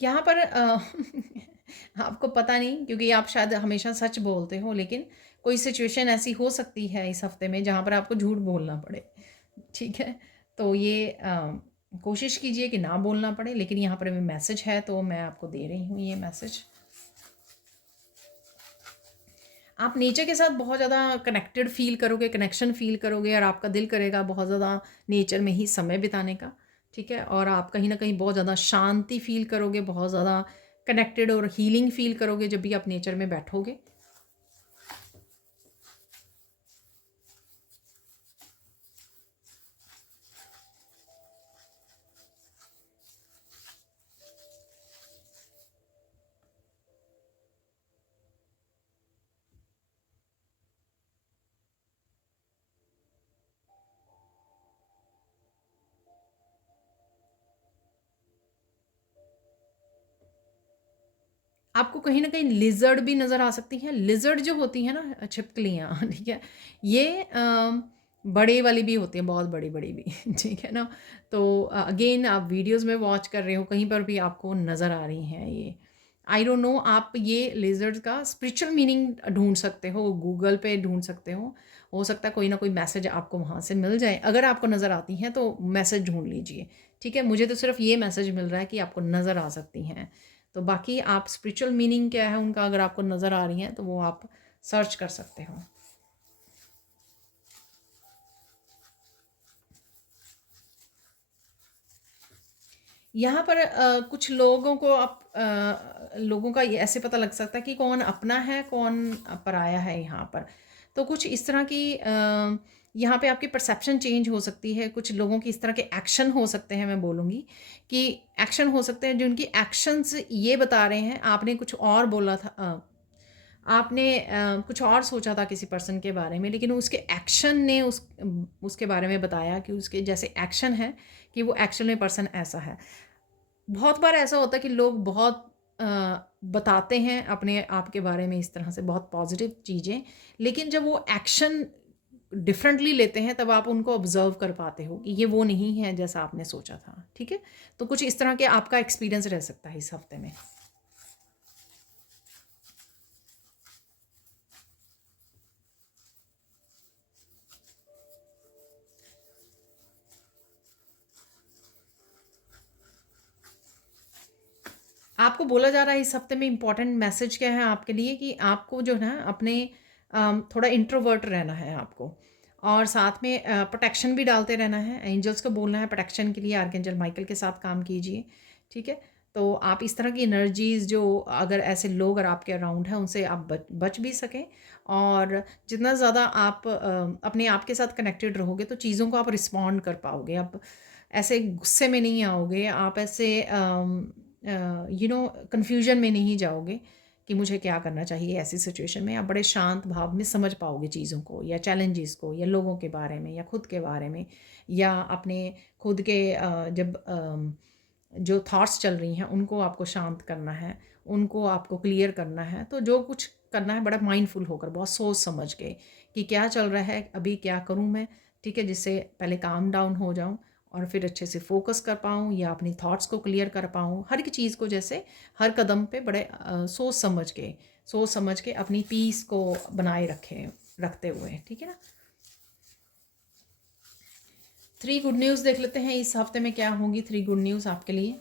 यहाँ पर आपको पता नहीं, क्योंकि आप शायद हमेशा सच बोलते हो, लेकिन कोई सिचुएशन ऐसी हो सकती है इस हफ्ते में जहाँ पर आपको झूठ बोलना पड़े, ठीक है। तो ये कोशिश कीजिए कि ना बोलना पड़े, लेकिन यहाँ पर भी मैसेज है तो मैं आपको दे रही हूँ ये मैसेज। आप नेचर के साथ बहुत ज़्यादा कनेक्टेड फील करोगे, कनेक्शन फील करोगे, और आपका दिल करेगा बहुत ज़्यादा नेचर में ही समय बिताने का, ठीक है। और आप कहीं ना कहीं बहुत ज़्यादा शांति फील करोगे, बहुत ज़्यादा कनेक्टेड और हीलिंग फील करोगे जब भी आप नेचर में बैठोगे। आपको कहीं न कहीं लिज़र्ड भी नज़र आ सकती हैं। लिज़र्ड जो होती हैं ना, छिपकलियाँ ठीक है, ये बड़े वाली भी होती हैं, बहुत बड़ी-बड़ी भी ठीक है ना। तो अगेन आप वीडियोज़ में वॉच कर रहे हो, कहीं पर भी आपको नज़र आ रही हैं ये। आई डोंट नो, आप ये लिज़र्ड का स्पिरिचुअल मीनिंग ढूँढ सकते हो, गूगल पे ढूँढ सकते हो। हो सकता है कोई ना कोई मैसेज आपको वहाँ से मिल जाए। अगर आपको नज़र आती हैं तो मैसेज ढूँढ लीजिए, ठीक है। मुझे तो सिर्फ़ ये मैसेज मिल रहा है कि आपको नज़र आ सकती हैं। तो बाकी आप स्पिरिचुअल मीनिंग क्या है उनका, अगर आपको नज़र आ रही हैं तो वो आप सर्च कर सकते हो। यहाँ पर कुछ लोगों को आप लोगों का ये ऐसे पता लग सकता है कि कौन अपना है, कौन पराया है यहाँ पर। तो कुछ इस तरह की यहाँ पे आपकी परसेप्शन चेंज हो सकती है। कुछ लोगों की इस तरह के एक्शन हो सकते हैं, मैं बोलूँगी कि एक्शन हो सकते हैं जिनकी एक्शंस ये बता रहे हैं, आपने कुछ और बोला था, आपने कुछ और सोचा था किसी पर्सन के बारे में, लेकिन उसके एक्शन ने उसके बारे में बताया कि उसके जैसे एक्शन है कि वो एक्चुअल में पर्सन ऐसा है। बहुत बार ऐसा होता है कि लोग बहुत अ, बताते हैं अपने आप के बारे में इस तरह से बहुत पॉजिटिव चीज़ें, लेकिन जब वो एक्शन डिफरेंटली लेते हैं तब आप उनको ऑब्जर्व कर पाते हो कि ये वो नहीं है जैसा आपने सोचा था, ठीक है। तो कुछ इस तरह के आपका एक्सपीरियंस रह सकता है इस हफ्ते में। आपको बोला जा रहा है इस हफ्ते में इम्पोर्टेंट मैसेज क्या है आपके लिए, कि आपको जो है ना अपने थोड़ा इंट्रोवर्ट रहना है आपको, और साथ में प्रोटेक्शन भी डालते रहना है। एंजल्स को बोलना है प्रोटेक्शन के लिए, आर्कएंजल माइकल के साथ काम कीजिए, ठीक है। तो आप इस तरह की एनर्जीज जो, अगर ऐसे लोग अगर आपके अराउंड हैं उनसे आप बच भी सकें, और जितना ज़्यादा आप अपने आप के साथ कनेक्टेड रहोगे तो चीज़ों को आप रिस्पॉन्ड कर पाओगे। आप ऐसे गुस्से में नहीं आओगे, आप ऐसे कन्फ्यूजन में नहीं जाओगे कि मुझे क्या करना चाहिए ऐसी सिचुएशन में। आप बड़े शांत भाव में समझ पाओगे चीज़ों को, या चैलेंजेस को, या लोगों के बारे में, या खुद के बारे में, या अपने खुद के जब जो थॉट्स चल रही हैं उनको आपको शांत करना है, उनको आपको क्लियर करना है। तो जो कुछ करना है बड़ा माइंडफुल होकर, बहुत सोच समझ के कि क्या चल रहा है, अभी क्या करूँ मैं, ठीक है, जिससे पहले काम डाउन हो जाऊँ और फिर अच्छे से फोकस कर पाऊँ, या अपनी थॉट्स को क्लियर कर पाऊँ। हर एक चीज़ को जैसे हर कदम पे बड़े सोच समझ के अपनी पीस को बनाए रखते हुए, ठीक है ना। 3 गुड न्यूज़ देख लेते हैं इस हफ्ते में क्या होंगी 3 गुड न्यूज़ आपके लिए।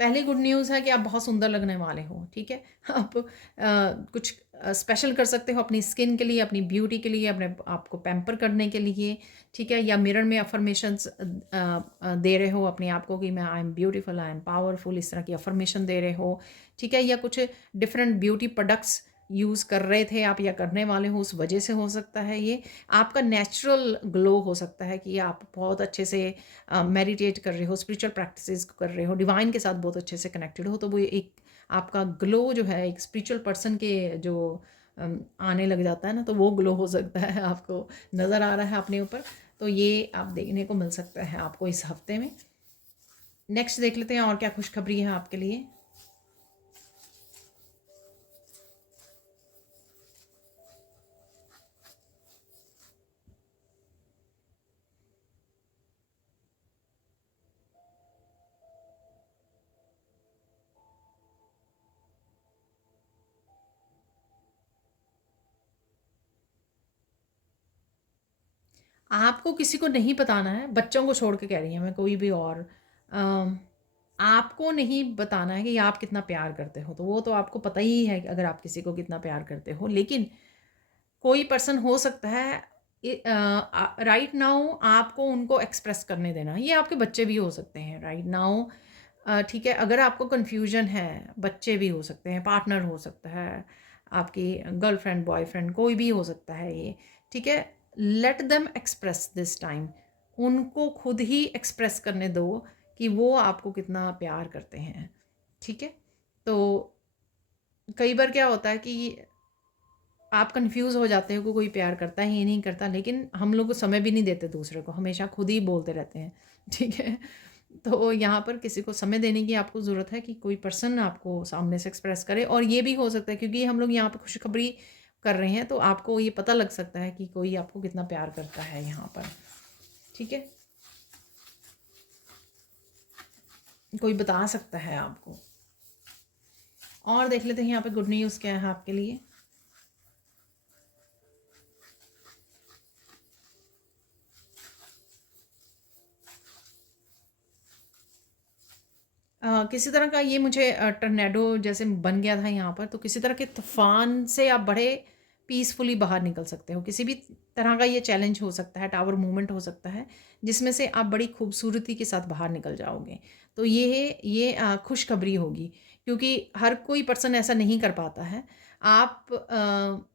पहली गुड न्यूज़ है कि आप बहुत सुंदर लगने वाले हो, ठीक है? आप कुछ स्पेशल कर सकते हो अपनी स्किन के लिए, अपनी ब्यूटी के लिए, अपने आप को पैम्पर करने के लिए, ठीक है? या मिरर में अफ़र्मेशंस दे रहे हो अपने आप को कि मैं I am beautiful, I am powerful, इस तरह की अफ़र्मेशन दे रहे हो, ठीक है? या कुछ डिफरेंट ब्यूटी प्रोडक्ट्स यूज़ कर रहे थे आप या करने वाले हो, उस वजह से हो सकता है ये। आपका नेचुरल ग्लो हो सकता है कि आप बहुत अच्छे से मेडिटेट कर रहे हो, स्पिरिचुअल प्रैक्टिसेस कर रहे हो, डिवाइन के साथ बहुत अच्छे से कनेक्टेड हो, तो वो एक आपका ग्लो जो है एक स्पिरिचुअल पर्सन के जो आने लग जाता है ना, तो वो ग्लो हो सकता है, आपको नज़र आ रहा है अपने ऊपर। तो ये आप देखने को मिल सकता है आपको इस हफ्ते में। नेक्स्ट देख लेते हैं और क्या खुशखबरी है आपके लिए। आपको किसी को नहीं बताना है, बच्चों को छोड़ के कह रही हैं मैं, कोई भी और आपको नहीं बताना है कि आप कितना प्यार करते हो, तो वो तो आपको पता ही है कि अगर आप किसी को कितना प्यार करते हो, लेकिन कोई पर्सन हो सकता है राइट नाउ आपको उनको एक्सप्रेस करने देना। ये आपके बच्चे भी हो सकते हैं राइट नाउ, ठीक है? अगर आपको कन्फ्यूजन है, बच्चे भी हो सकते हैं, पार्टनर हो सकता है, आपकी गर्लफ्रेंड, बॉयफ्रेंड, कोई भी हो सकता है ये, ठीक है? Let them express this time. उनको खुद ही एक्सप्रेस करने दो कि वो आपको कितना प्यार करते हैं, ठीक है? तो कई बार क्या होता है कि आप कंफ्यूज हो जाते हो कि कोई प्यार करता है या नहीं करता, लेकिन हम लोग समय भी नहीं देते दूसरे को, हमेशा खुद ही बोलते रहते हैं, ठीक है? तो यहाँ पर किसी को समय देने की आपको ज़रूरत है कि कोई पर्सन आपको सामने से एक्सप्रेस करे। और ये भी हो सकता है क्योंकि हम लोग यहाँ पर खुशखबरी कर रहे हैं, तो आपको ये पता लग सकता है कि कोई आपको कितना प्यार करता है यहाँ पर, ठीक है? कोई बता सकता है आपको। और देख लेते हैं यहाँ पे गुड न्यूज़ क्या है आपके लिए। किसी तरह का ये मुझे टर्नेडो जैसे बन गया था यहाँ पर, तो किसी तरह के तूफान से आप बड़े पीसफुली बाहर निकल सकते हो। किसी भी तरह का ये चैलेंज हो सकता है, टावर मूवमेंट हो सकता है, जिसमें से आप बड़ी खूबसूरती के साथ बाहर निकल जाओगे। तो ये खुशखबरी होगी, क्योंकि हर कोई पर्सन ऐसा नहीं कर पाता है। आप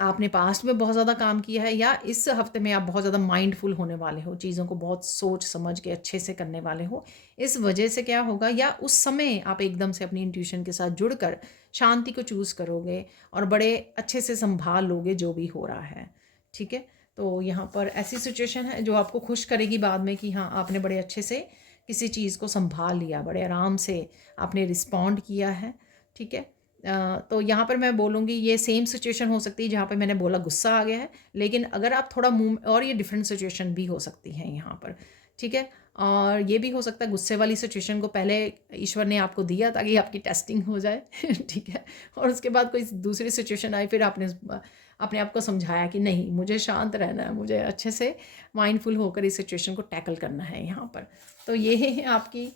आपने पास्ट में बहुत ज़्यादा काम किया है या इस हफ्ते में आप बहुत ज़्यादा माइंडफुल होने वाले हो, चीज़ों को बहुत सोच समझ के अच्छे से करने वाले हो। इस वजह से क्या होगा, या उस समय आप एकदम से अपनी इंट्यूशन के साथ जुड़कर शांति को चूज़ करोगे और बड़े अच्छे से संभाल लोगे जो भी हो रहा है, ठीक है? तो यहाँ पर ऐसी सिचुएशन है जो आपको खुश करेगी बाद में कि हाँ, आपने बड़े अच्छे से किसी चीज़ को संभाल लिया, बड़े आराम से आपने रिस्पॉन्ड किया है, ठीक है? तो यहाँ पर मैं बोलूँगी ये सेम सिचुएशन हो सकती है जहाँ पे मैंने बोला गुस्सा आ गया है, लेकिन अगर आप थोड़ा मुँह, और ये डिफरेंट सिचुएशन भी हो सकती है यहाँ पर, ठीक है? और ये भी हो सकता है गुस्से वाली सिचुएशन को पहले ईश्वर ने आपको दिया ताकि आपकी टेस्टिंग हो जाए ठीक है? और उसके बाद कोई दूसरी सिचुएशन आई, फिर आपने अपने आप को समझाया कि नहीं, मुझे शांत रहना है, मुझे अच्छे से माइंडफुल होकर इस सिचुएशन को टैकल करना है यहाँ पर। तो ये है आपकी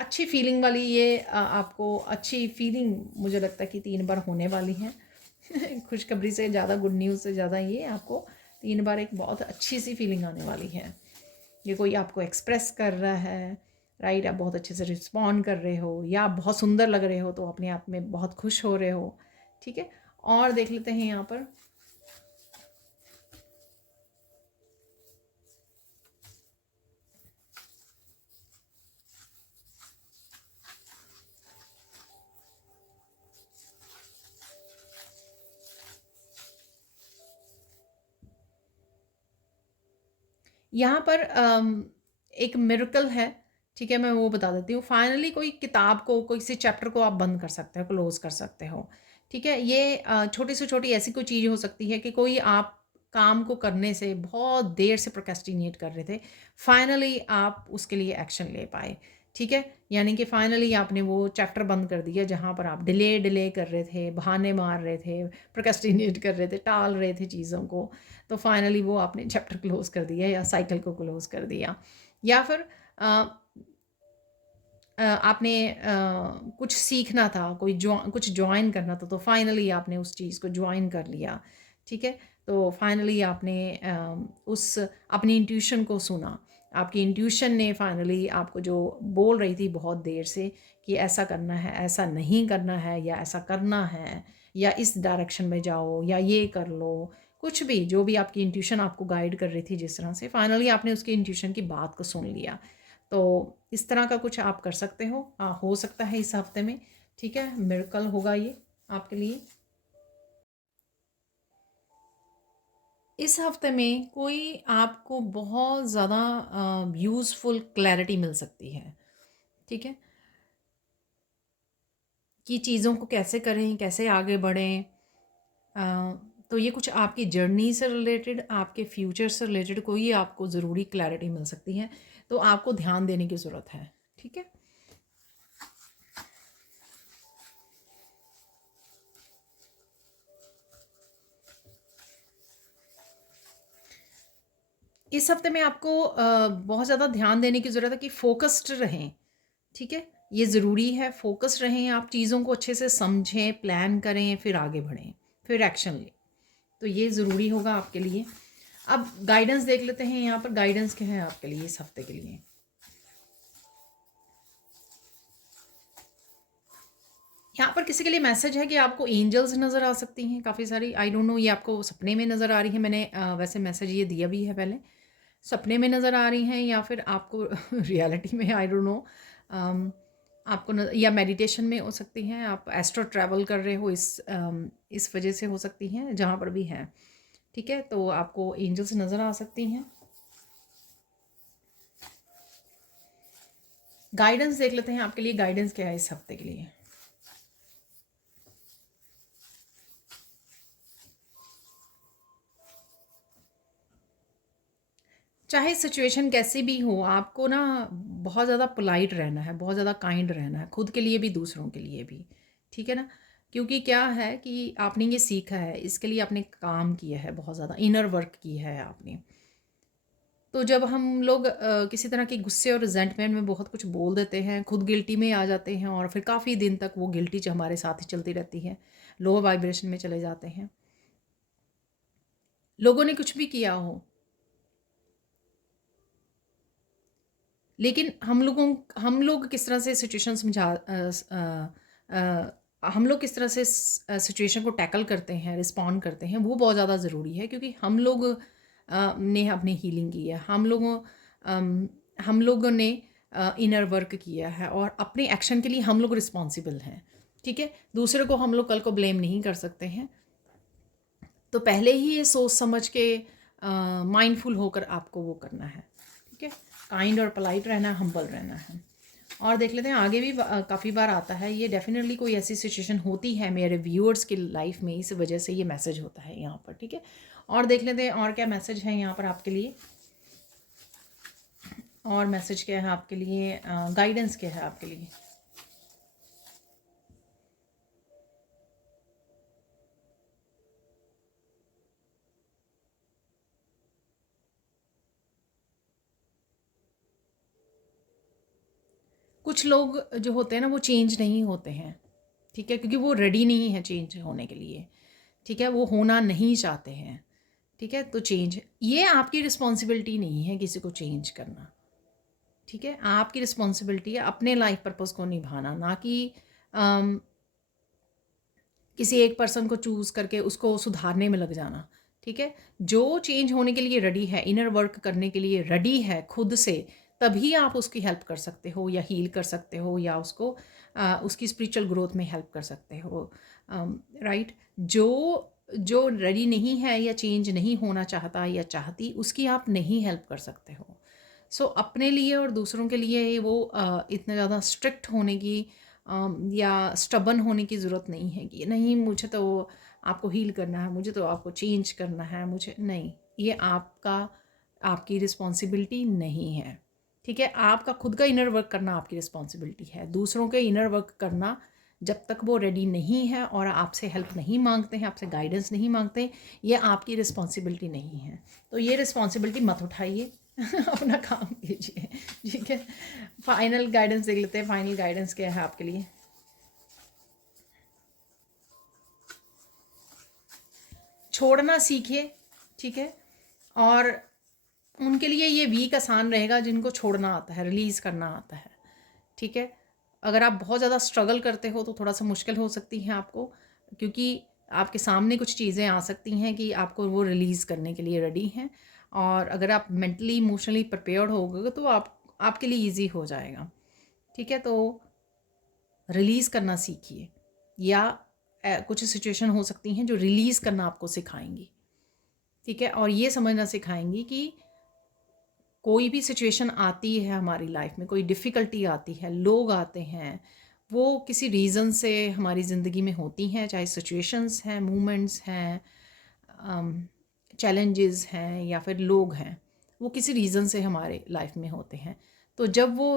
अच्छी फीलिंग वाली, ये आपको अच्छी फीलिंग मुझे लगता है कि 3 बार होने वाली है खुशखबरी से ज़्यादा, गुड न्यूज़ से ज़्यादा ये आपको 3 बार एक बहुत अच्छी सी फीलिंग आने वाली है। ये कोई आपको एक्सप्रेस कर रहा है, राइट? आप बहुत अच्छे से रिस्पॉन्ड कर रहे हो, या आप बहुत सुंदर लग रहे हो तो अपने आप में बहुत खुश हो रहे हो, ठीक है? और देख लेते हैं यहाँ पर। यहाँ पर एक मिरेकल है, ठीक है? मैं वो बता देती हूँ। फाइनली कोई किताब को, कोई किसी चैप्टर को आप बंद कर सकते हो, क्लोज़ कर सकते हो, ठीक है? ये छोटी से छोटी ऐसी कोई चीज़ हो सकती है कि कोई आप काम को करने से बहुत देर से प्रोक्रेस्टिनेट कर रहे थे, फाइनली आप उसके लिए एक्शन ले पाए, ठीक है? यानी कि फाइनली आपने वो चैप्टर बंद कर दिया जहाँ पर आप डिले कर रहे थे, बहाने मार रहे थे, प्रोक्रेस्टिनेट कर रहे थे, टाल रहे थे चीज़ों को। तो फाइनली वो आपने चैप्टर क्लोज़ कर दिया या साइकिल को क्लोज़ कर दिया। या फिर अ, आपने कुछ सीखना था, कुछ जॉइन करना था, तो फाइनली आपने उस चीज़ को जॉइन कर लिया, ठीक है? तो फाइनली आपने उस अपनी इंट्यूशन को सुना। आपकी इंट्यूशन ने फाइनली आपको जो बोल रही थी बहुत देर से कि ऐसा करना है, ऐसा नहीं करना है, या ऐसा करना है, या इस डायरेक्शन में जाओ, या ये कर लो, कुछ भी जो भी आपकी इंट्यूशन आपको गाइड कर रही थी जिस तरह से, फाइनली आपने उसकी इंट्यूशन की बात को सुन लिया। तो इस तरह का कुछ आप कर सकते हो सकता है इस हफ्ते में, ठीक है? मिरेकल होगा ये आपके लिए। इस हफ्ते में कोई आपको बहुत ज़्यादा यूज़फुल क्लैरिटी मिल सकती है, ठीक है? कि चीज़ों को कैसे करें, कैसे आगे बढ़ें। अ, तो ये कुछ आपकी जर्नी से रिलेटेड, आपके फ्यूचर से रिलेटेड कोई आपको ज़रूरी क्लैरिटी मिल सकती है, तो आपको ध्यान देने की ज़रूरत है, ठीक है? इस हफ्ते में आपको बहुत ज़्यादा ध्यान देने की ज़रूरत है कि फ़ोकस्ड रहें, ठीक है? ये ज़रूरी है, फ़ोकस्ड रहें, आप चीज़ों को अच्छे से समझें, प्लान करें, फिर आगे बढ़ें, फिर एक्शन लें। तो ये ज़रूरी होगा आपके लिए। अब गाइडेंस देख लेते हैं, यहाँ पर गाइडेंस क्या है आपके लिए इस हफ्ते के लिए। यहाँ पर किसी के लिए मैसेज है कि आपको एंजल्स नज़र आ सकती हैं काफ़ी सारी, आई डोंट नो ये आपको सपने में नज़र आ रही है। मैंने वैसे मैसेज ये दिया भी है पहले, सपने में नज़र आ रही हैं या फिर आपको रियलिटी में, आई डोंट नो। आपको या मेडिटेशन में हो सकती हैं, आप एस्ट्रो ट्रैवल कर रहे हो, इस वजह से हो सकती हैं, जहाँ पर भी हैं, ठीक है? तो आपको एंजल्स नज़र आ सकती हैं। गाइडेंस देख लेते हैं आपके लिए, गाइडेंस क्या है इस हफ्ते के लिए। चाहे सिचुएशन कैसी भी हो, आपको ना बहुत ज़्यादा पोलाइट रहना है, बहुत ज़्यादा काइंड रहना है, खुद के लिए भी, दूसरों के लिए भी, ठीक है ना? क्योंकि क्या है कि आपने ये सीखा है, इसके लिए आपने काम किया है, बहुत ज़्यादा इनर वर्क किया है आपने। तो जब हम लोग किसी तरह के गुस्से और रिजेंटमेंट में बहुत कुछ बोल देते हैं, खुद गिल्टी में आ जाते हैं, और फिर काफ़ी दिन तक वो गिल्टी जो हमारे साथ ही चलती रहती है, लो वाइब्रेशन में चले जाते हैं। लोगों ने कुछ भी किया हो, लेकिन हम लोग किस तरह से सिचुएशन हम लोग किस तरह से सिचुएशन को टैकल करते हैं, रिस्पॉन्ड करते हैं, वो बहुत ज़्यादा ज़रूरी है, क्योंकि हम लोग ने अपनी हीलिंग की है, हम लोगों ने इनर वर्क किया है, और अपने एक्शन के लिए हम लोग रिस्पॉन्सिबल हैं, ठीक है? दूसरे को हम लोग कल को ब्लेम नहीं कर सकते हैं। तो पहले ही ये सोच समझ के माइंडफुल होकर आपको वो करना है, ठीक है? काइंड और पोलाइट रहना, हम्बल रहना है। और देख लेते हैं आगे भी काफ़ी बार आता है ये, डेफिनेटली कोई ऐसी सिचुएशन होती है मेरे व्यूअर्स की लाइफ में, इस वजह से ये मैसेज होता है यहाँ पर, ठीक है? और देख लेते हैं और क्या मैसेज है यहाँ पर आपके लिए, और मैसेज क्या है आपके लिए, गाइडेंस क्या है आपके लिए। कुछ लोग जो होते हैं ना, वो चेंज नहीं होते हैं, ठीक है? क्योंकि वो रेडी नहीं है चेंज होने के लिए, ठीक है? वो होना नहीं चाहते हैं, ठीक है? तो चेंज, ये आपकी रिस्पॉन्सिबिलिटी नहीं है किसी को चेंज करना, ठीक है? आपकी रिस्पॉन्सिबिलिटी है अपने लाइफ पर्पस को निभाना, ना कि अम, किसी एक पर्सन को चूज़ करके उसको सुधारने में लग जाना, ठीक है? जो चेंज होने के लिए रेडी है, इनर वर्क करने के लिए रेडी है खुद से, तभी आप उसकी हेल्प कर सकते हो, या हील कर सकते हो, या उसको उसकी स्पिरिचुअल ग्रोथ में हेल्प कर सकते हो, राइट? जो रेडी नहीं है, या चेंज नहीं होना चाहता या चाहती, उसकी आप नहीं हेल्प कर सकते हो। सो अपने लिए और दूसरों के लिए वो इतना ज़्यादा स्ट्रिक्ट होने की या स्टबन होने की ज़रूरत नहीं है कि नहीं, मुझे तो आपको हील करना है, मुझे तो आपको चेंज करना है, मुझे नहीं, ये आपकी रिस्पॉन्सिबिलिटी नहीं है, ठीक है? आपका खुद का इनर वर्क करना आपकी रिस्पॉन्सिबिलिटी है। दूसरों के इनर वर्क करना, जब तक वो रेडी नहीं है और आपसे हेल्प नहीं मांगते हैं, आपसे गाइडेंस नहीं मांगते, ये आपकी रिस्पॉन्सिबिलिटी नहीं है। तो ये रिस्पॉन्सिबिलिटी मत उठाइए, अपना काम कीजिए, ठीक है। फाइनल गाइडेंस देख लेते हैं, फाइनल गाइडेंस क्या है आपके लिए। छोड़ना सीखिए, ठीक है। और उनके लिए ये वीक आसान रहेगा जिनको छोड़ना आता है, रिलीज़ करना आता है, ठीक है। अगर आप बहुत ज़्यादा स्ट्रगल करते हो तो थोड़ा सा मुश्किल हो सकती है आपको, क्योंकि आपके सामने कुछ चीज़ें आ सकती हैं कि आपको वो रिलीज़ करने के लिए रेडी हैं। और अगर आप मेंटली इमोशनली प्रिपेयर्ड होगे तो आपके लिए ईजी हो जाएगा, ठीक है। तो रिलीज़ करना सीखिए, या कुछ सिचुएशन हो सकती हैं जो रिलीज़ करना आपको सिखाएंगी, ठीक है। और ये समझना सिखाएंगी कि कोई भी सिचुएशन आती है हमारी लाइफ में, कोई डिफ़िकल्टी आती है, लोग आते हैं, वो किसी रीज़न से हमारी ज़िंदगी में होती हैं, चाहे सिचुएशंस हैं, मूवमेंट्स हैं, चैलेंजेस हैं, या फिर लोग हैं, वो किसी रीज़न से हमारे लाइफ में होते हैं। तो जब वो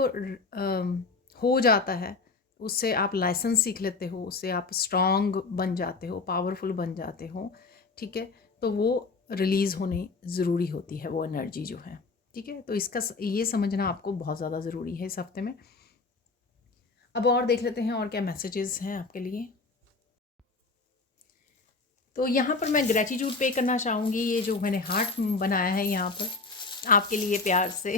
हो जाता है, उससे आप लाइसेंस सीख लेते हो, उससे आप स्ट्रॉन्ग बन जाते हो, पावरफुल बन जाते हो, ठीक है। तो वो रिलीज़ होनी ज़रूरी होती है, वो एनर्जी जो है, ठीक है। तो इसका ये समझना आपको बहुत ज़्यादा ज़रूरी है इस हफ्ते में। अब और देख लेते हैं और क्या मैसेजेस हैं आपके लिए। तो यहाँ पर मैं ग्रेटिट्यूड पे करना चाहूँगी, ये जो मैंने हार्ट बनाया है यहाँ पर आपके लिए प्यार से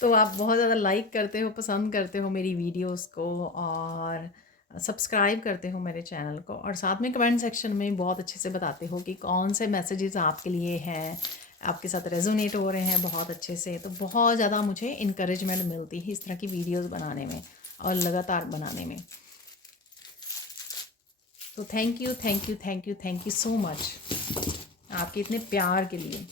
तो आप बहुत ज़्यादा लाइक करते हो, पसंद करते हो मेरी वीडियोस को, और सब्सक्राइब करते हो मेरे चैनल को, और साथ में कमेंट सेक्शन में बहुत अच्छे से बताते हो कि कौन से मैसेजेस आपके लिए हैं, आपके साथ रेजोनेट हो रहे हैं बहुत अच्छे से। तो बहुत ज़्यादा मुझे इनकरेजमेंट मिलती है इस तरह की वीडियोस बनाने में और लगातार बनाने में। तो thank you, thank you, thank you, thank you so much आपके इतने प्यार के लिए।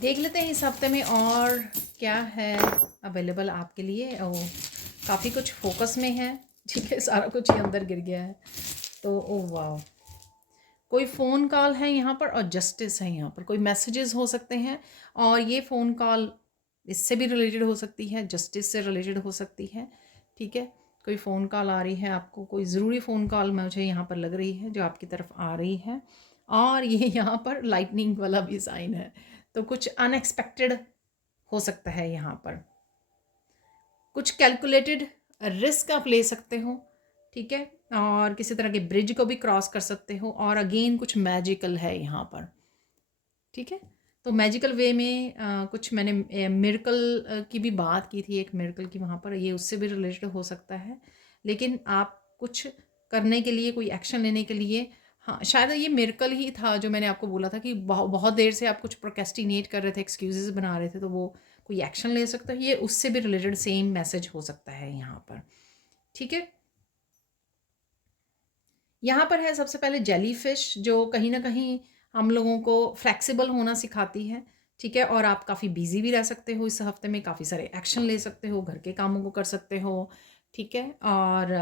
देख लेते हैं इस हफ्ते में और क्या है अवेलेबल आपके लिए। ओ, काफ़ी कुछ फोकस में है, ठीक है, सारा कुछ ही अंदर गिर गया है। तो ओ वाह, कोई फ़ोन कॉल है यहाँ पर और जस्टिस है यहाँ पर, कोई मैसेजेस हो सकते हैं, और ये फ़ोन कॉल इससे भी रिलेटेड हो सकती है, जस्टिस से रिलेटेड हो सकती है, ठीक है। कोई फ़ोन कॉल आ रही है आपको, कोई ज़रूरी फ़ोन कॉल मुझे यहाँ पर लग रही है जो आपकी तरफ आ रही है। और ये यहाँ पर लाइटनिंग वाला भी साइन है, तो कुछ अनएक्सपेक्टेड हो सकता है यहाँ पर। कुछ कैलकुलेटेड रिस्क आप ले सकते हो, ठीक है। और किसी तरह के ब्रिज को भी क्रॉस कर सकते हो, और अगेन कुछ मैजिकल है यहाँ पर, ठीक है। तो मैजिकल वे में कुछ मैंने मिरेकल की भी बात की थी, एक मिरेकल की वहाँ पर, ये उससे भी रिलेटेड हो सकता है। लेकिन आप कुछ करने के लिए, कोई एक्शन लेने के लिए, हाँ शायद ये मिरेकल ही था जो मैंने आपको बोला था कि बहुत देर से आप कुछ प्रोक्रेस्टिनेट कर रहे थे, एक्सक्यूजेस बना रहे थे, तो वो कोई एक्शन ले सकता है, ये उससे भी रिलेटेड सेम मैसेज हो सकता है यहाँ पर, ठीक है। यहाँ पर है सबसे पहले जेली फिश, जो कहीं ना कहीं हम लोगों को फ्लेक्सिबल होना सिखाती है, ठीक है। और आप काफ़ी बिजी भी रह सकते हो इस हफ्ते में, काफ़ी सारे एक्शन ले सकते हो, घर के कामों को कर सकते हो, ठीक है। और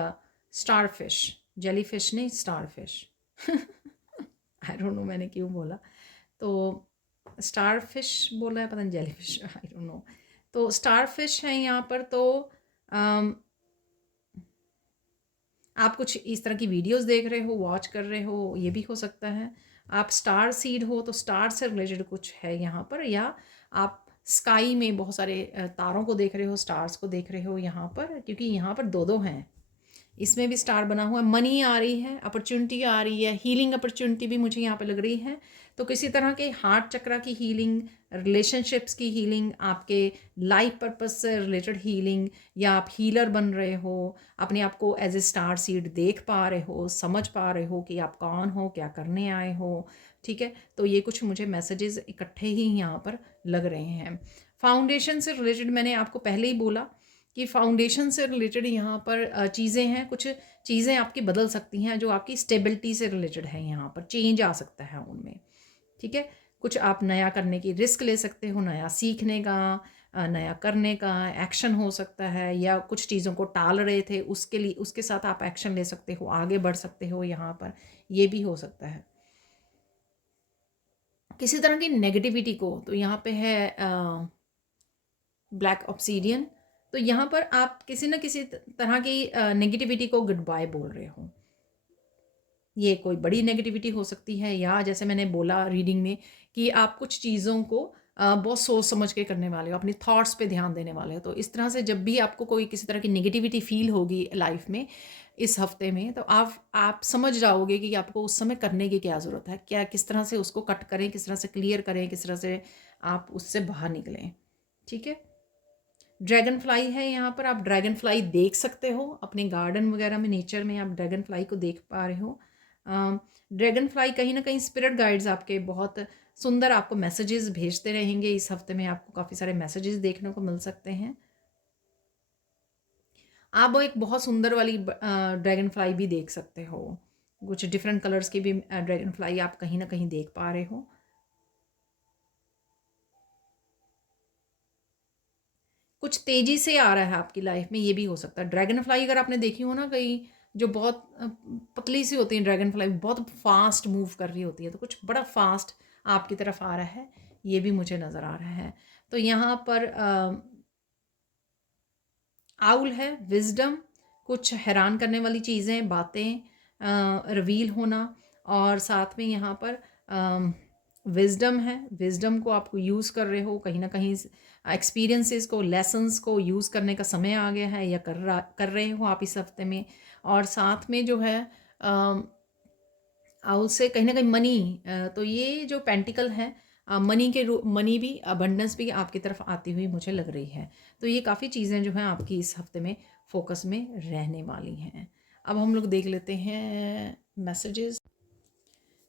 स्टार फिश, जेली फिश नहीं, star fish I don't know मैंने क्यों बोला, तो स्टार फिश बोला है, पता नहीं jelly fish, I don't know. तो स्टार फिश है यहाँ पर। तो आप कुछ इस तरह की वीडियोस देख रहे हो, वॉच कर रहे हो, ये भी हो सकता है। आप स्टार सीड हो तो स्टार से रिलेटेड कुछ है यहाँ पर, या आप स्काई में बहुत सारे तारों को देख रहे हो, स्टार्स को देख रहे हो यहाँ पर, क्योंकि यहाँ पर दो दो हैं, इसमें भी स्टार बना हुआ है। मनी आ रही है, अपॉर्चुनिटी आ रही है, हीलिंग अपॉर्चुनिटी भी मुझे यहाँ पे लग रही है। तो किसी तरह के हार्ट चक्रा की हीलिंग, रिलेशनशिप्स की हीलिंग, आपके लाइफ पर्पस से रिलेटेड हीलिंग, या आप हीलर बन रहे हो, अपने आप को एज ए स्टार सीड देख पा रहे हो, समझ पा रहे हो कि आप कौन हो, क्या करने आए हो, ठीक है। तो ये कुछ मुझे मैसेजेस इकट्ठे ही यहाँ पर लग रहे हैं। फाउंडेशन से रिलेटेड मैंने आपको पहले ही बोला कि फाउंडेशन से रिलेटेड यहाँ पर चीज़ें हैं, कुछ चीज़ें आपकी बदल सकती हैं जो आपकी स्टेबिलिटी से रिलेटेड है, यहाँ पर चेंज आ सकता है उनमें, ठीक है। कुछ आप नया करने की रिस्क ले सकते हो, नया सीखने का, नया करने का एक्शन हो सकता है, या कुछ चीज़ों को टाल रहे थे उसके लिए, उसके साथ आप एक्शन ले सकते हो, आगे बढ़ सकते हो यहाँ पर, ये भी हो सकता है। किसी तरह की नेगेटिविटी को, तो यहाँ पे है ब्लैक ऑब्सीडियन, तो यहाँ पर आप किसी न किसी तरह की नेगेटिविटी को गुड बाय बोल रहे हो। ये कोई बड़ी नेगेटिविटी हो सकती है, या जैसे मैंने बोला रीडिंग में कि आप कुछ चीज़ों को बहुत सोच समझ के करने वाले हो, अपनी थॉट्स पे ध्यान देने वाले हो। तो इस तरह से जब भी आपको कोई किसी तरह की नेगेटिविटी फील होगी लाइफ में इस हफ्ते में, तो आप समझ जाओगे कि आपको उस समय करने की क्या ज़रूरत है, क्या किस तरह से उसको कट करें, किस तरह से क्लियर करें, किस तरह से आप उससे बाहर निकलें। ठीक है। ड्रैगन फ्लाई है यहाँ पर, आप ड्रैगन फ्लाई देख सकते हो अपने गार्डन वगैरह में, नेचर में आप ड्रैगन फ्लाई को देख पा रहे हो। ड्रैगन फ्लाई कहीं ना कहीं स्पिरिट गाइड्स आपके बहुत सुंदर आपको मैसेजेस भेजते रहेंगे। इस हफ्ते में आपको काफ़ी सारे मैसेजेस देखने को मिल सकते हैं। आप वो एक बहुत सुंदर वाली ड्रैगन फ्लाई भी देख सकते हो, कुछ डिफरेंट कलर्स की भी ड्रैगन फ्लाई आप कहीं ना कहीं देख पा रहे हो। कुछ तेज़ी से आ रहा है आपकी लाइफ में, ये भी हो सकता है। ड्रैगन फ्लाई अगर आपने देखी हो ना कहीं, जो बहुत पतली सी होती है ड्रैगन फ्लाई, बहुत फास्ट मूव कर रही होती है, तो कुछ बड़ा फास्ट आपकी तरफ आ रहा है, ये भी मुझे नज़र आ रहा है। तो यहाँ पर आउल है, विजडम, कुछ हैरान करने वाली चीज़ें, बातें रिवील होना, और साथ में यहाँ पर विजडम है। विजडम को आपको यूज़ कर रहे हो कहीं ना कहीं, एक्सपीरियंसेस को, लेसन्स को यूज़ करने का समय आ गया है, या कर रहे हो आप इस हफ्ते में। और साथ में जो है आउल से कहीं ना कहीं मनी, तो ये जो पेंटिकल है, मनी के मनी भी, अबंडेंस भी आपकी तरफ आती हुई मुझे लग रही है। तो ये काफ़ी चीज़ें जो हैं आपकी इस हफ्ते में फोकस में रहने वाली हैं। अब हम लोग देख लेते हैं मैसेजेस।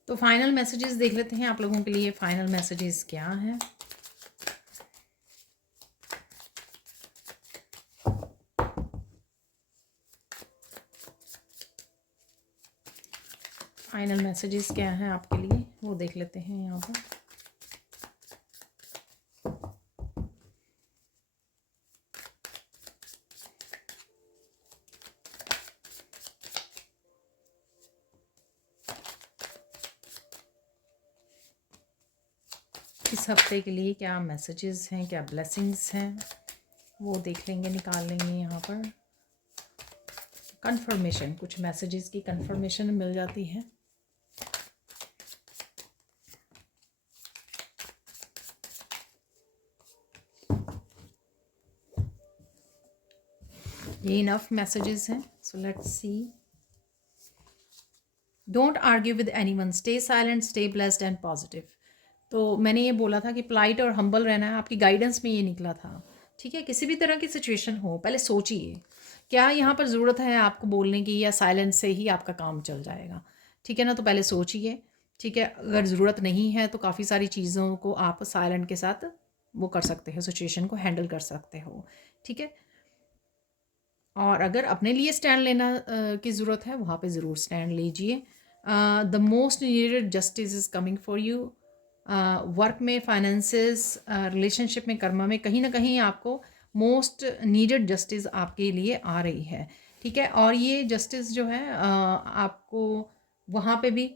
तो फाइनल मैसेजेस देख लेते हैं आप लोगों के लिए, फाइनल मैसेजेस क्या हैं। फाइनल मैसेजेस क्या हैं आपके लिए वो देख लेते हैं यहाँ पर। इस हफ्ते के लिए क्या मैसेजेस हैं, क्या ब्लेसिंग्स हैं, वो देख लेंगे, निकाल लेंगे यहाँ पर। कंफर्मेशन, कुछ मैसेजेस की कंफर्मेशन मिल जाती है। ये इनफ मैसेजेस हैं। So let's see. Don't argue with anyone, stay silent, stay blessed and positive. तो मैंने ये बोला था कि पोलाइट और हम्बल रहना है, आपकी गाइडेंस में ये निकला था। ठीक है, किसी भी तरह की सिचुएशन हो, पहले सोचिए क्या यहाँ पर ज़रूरत है आपको बोलने की, या साइलेंस से ही आपका काम चल जाएगा। ठीक है ना, तो पहले सोचिए। ठीक है, अगर ज़रूरत नहीं है तो काफ़ी सारी चीज़ों को आप साइलेंट के साथ वो कर सकते हो, सिचुएशन को हैंडल कर सकते हो। ठीक है, और अगर अपने लिए स्टैंड लेना की ज़रूरत है, वहाँ पे ज़रूर स्टैंड लीजिए। The most needed justice is coming for you. Work में, फाइनेंसेस, रिलेशनशिप में, कर्मा में, कहीं ना कहीं आपको मोस्ट नीडेड जस्टिस आपके लिए आ रही है। ठीक है, और ये जस्टिस जो है आपको वहाँ पे भी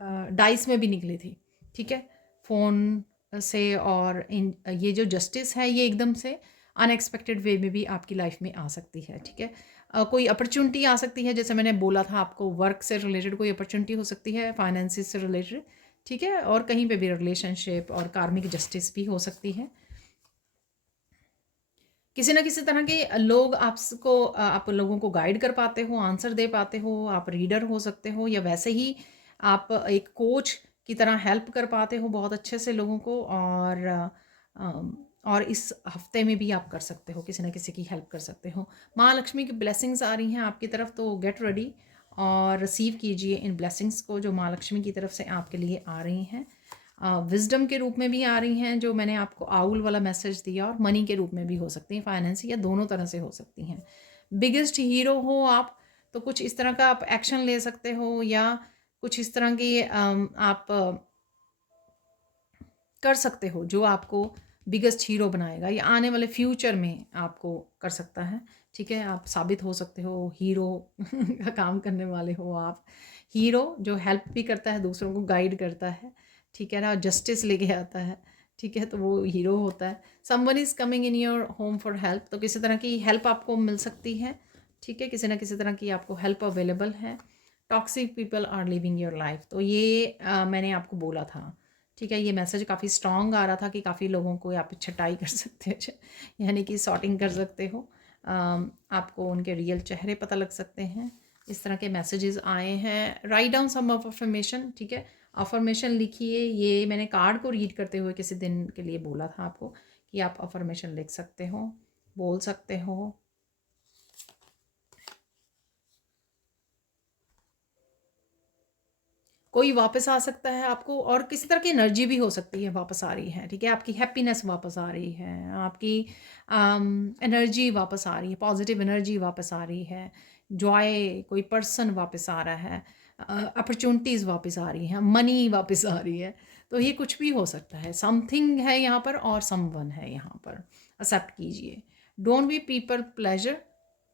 डाइस में भी निकली थी। ठीक है, फ़ोन से, और इन ये जो जस्टिस है ये एकदम से अनएक्सपेक्टेड वे में भी आपकी लाइफ में आ सकती है। ठीक है, कोई अपॉर्चुनिटी आ सकती है, जैसे मैंने बोला था आपको, वर्क से रिलेटेड कोई अपॉर्चुनिटी हो सकती है, फाइनेंसिस से रिलेटेड। ठीक है, और कहीं पे भी रिलेशनशिप और कार्मिक जस्टिस भी हो सकती है। किसी ना किसी तरह के लोग आपको, आप लोगों को गाइड कर पाते हो, आंसर दे पाते हो, आप रीडर हो सकते हो, या वैसे ही आप एक कोच की तरह हेल्प कर पाते हो बहुत अच्छे से लोगों को। और इस हफ्ते में भी आप कर सकते हो, किसी ना किसी की हेल्प कर सकते हो। माँ लक्ष्मी की ब्लेसिंग्स आ रही हैं आपकी तरफ, तो गेट रेडी और रिसीव कीजिए इन ब्लेसिंग्स को जो माँ लक्ष्मी की तरफ से आपके लिए आ रही हैं। विजडम के रूप में भी आ रही हैं, जो मैंने आपको आउल वाला मैसेज दिया, और मनी के रूप में भी हो सकती हैं, फाइनेंस, या दोनों तरह से हो सकती हैं। बिगेस्ट हीरो हो आप, तो कुछ इस तरह का आप एक्शन ले सकते हो, या कुछ इस तरह की आप कर सकते हो जो आपको बिगेस्ट हीरो बनाएगा, या आने वाले फ्यूचर में आपको कर सकता है। ठीक है, आप साबित हो सकते हो, हीरो का काम करने वाले हो आप। हीरो जो हेल्प भी करता है, दूसरों को गाइड करता है। ठीक है ना, जस्टिस लेके आता है। ठीक है, तो वो हीरो होता है। Someone is coming in your home for help, तो किसी तरह की हेल्प आपको मिल सकती है। ठीक है, किसी ना किसी तरह की आपको हेल्प अवेलेबल है। Toxic people are living your life, तो ये मैंने आपको बोला था ठीक है। ये मैसेज काफ़ी स्ट्रॉन्ग आ रहा था कि काफ़ी लोगों को आप छटाई कर सकते हो, यानी कि सॉर्टिंग कर सकते हो। आपको उनके रियल चेहरे पता लग सकते हैं। इस तरह के मैसेजेस आए हैं। Write down some of affirmation, ठीक है। अफर्मेशन लिखिए। ये मैंने कार्ड को रीड करते हुए किसी दिन के लिए बोला था आपको कि आप अफर्मेशन लिख सकते हो, बोल सकते हो। कोई वापस आ सकता है आपको, और किसी तरह की एनर्जी भी हो सकती है वापस आ रही है, ठीक है। आपकी हैप्पीनेस वापस आ रही है, आपकी एनर्जी वापस आ रही है, पॉजिटिव एनर्जी वापस आ रही है, जॉय, कोई पर्सन वापस आ रहा है, अपॉर्चुनिटीज़ वापस आ रही हैं, मनी वापस आ रही है। तो ये कुछ भी हो सकता है। समथिंग है यहाँ पर और समवन है यहाँ पर। एक्सेप्ट कीजिए। डोंट बी पीपल प्लेजर,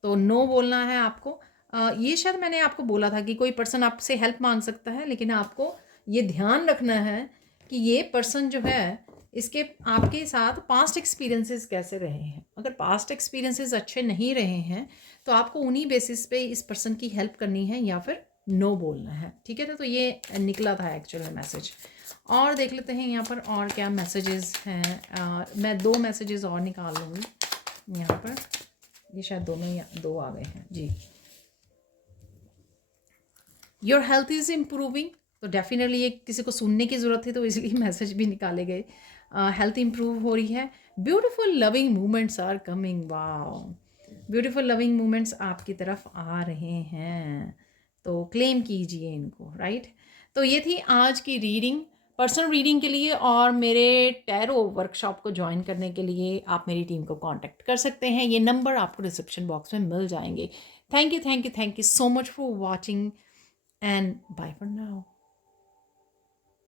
तो नो बोलना है आपको। ये शायद मैंने आपको बोला था कि कोई पर्सन आपसे हेल्प मांग सकता है, लेकिन आपको ये ध्यान रखना है कि ये पर्सन जो है, इसके आपके साथ पास्ट एक्सपीरियंसेस कैसे रहे हैं। अगर पास्ट एक्सपीरियंसेस अच्छे नहीं रहे हैं तो आपको उन्हीं बेसिस पे इस पर्सन की हेल्प करनी है या फिर नो बोलना है, ठीक है ना। तो ये निकला था एक्चुअल में मैसेज। और देख लेते हैं यहाँ पर और क्या मैसेजेस हैं। मैं 2 मैसेजेस और निकाल लूँगी यहाँ पर। ये शायद दोनों ही 2 आ गए हैं जी। योर हेल्थ इज़ इम्प्रूविंग, तो डेफिनेटली ये किसी को सुनने की ज़रूरत थी तो इसलिए मैसेज भी निकाले गए। हेल्थ इम्प्रूव हो रही है। Beautiful loving moments are coming, wow. Beautiful loving moments आपकी तरफ आ रहे हैं, तो क्लेम कीजिए इनको, राइट। तो ये थी आज की रीडिंग। पर्सनल रीडिंग के लिए और मेरे टैरो वर्कशॉप को ज्वाइन करने के लिए आप मेरी टीम को कांटेक्ट कर सकते हैं। ये नंबर आपको डिस्क्रिप्शन बॉक्स में मिल जाएंगे। Thank you, thank you, thank you so much for watching, and bye for now.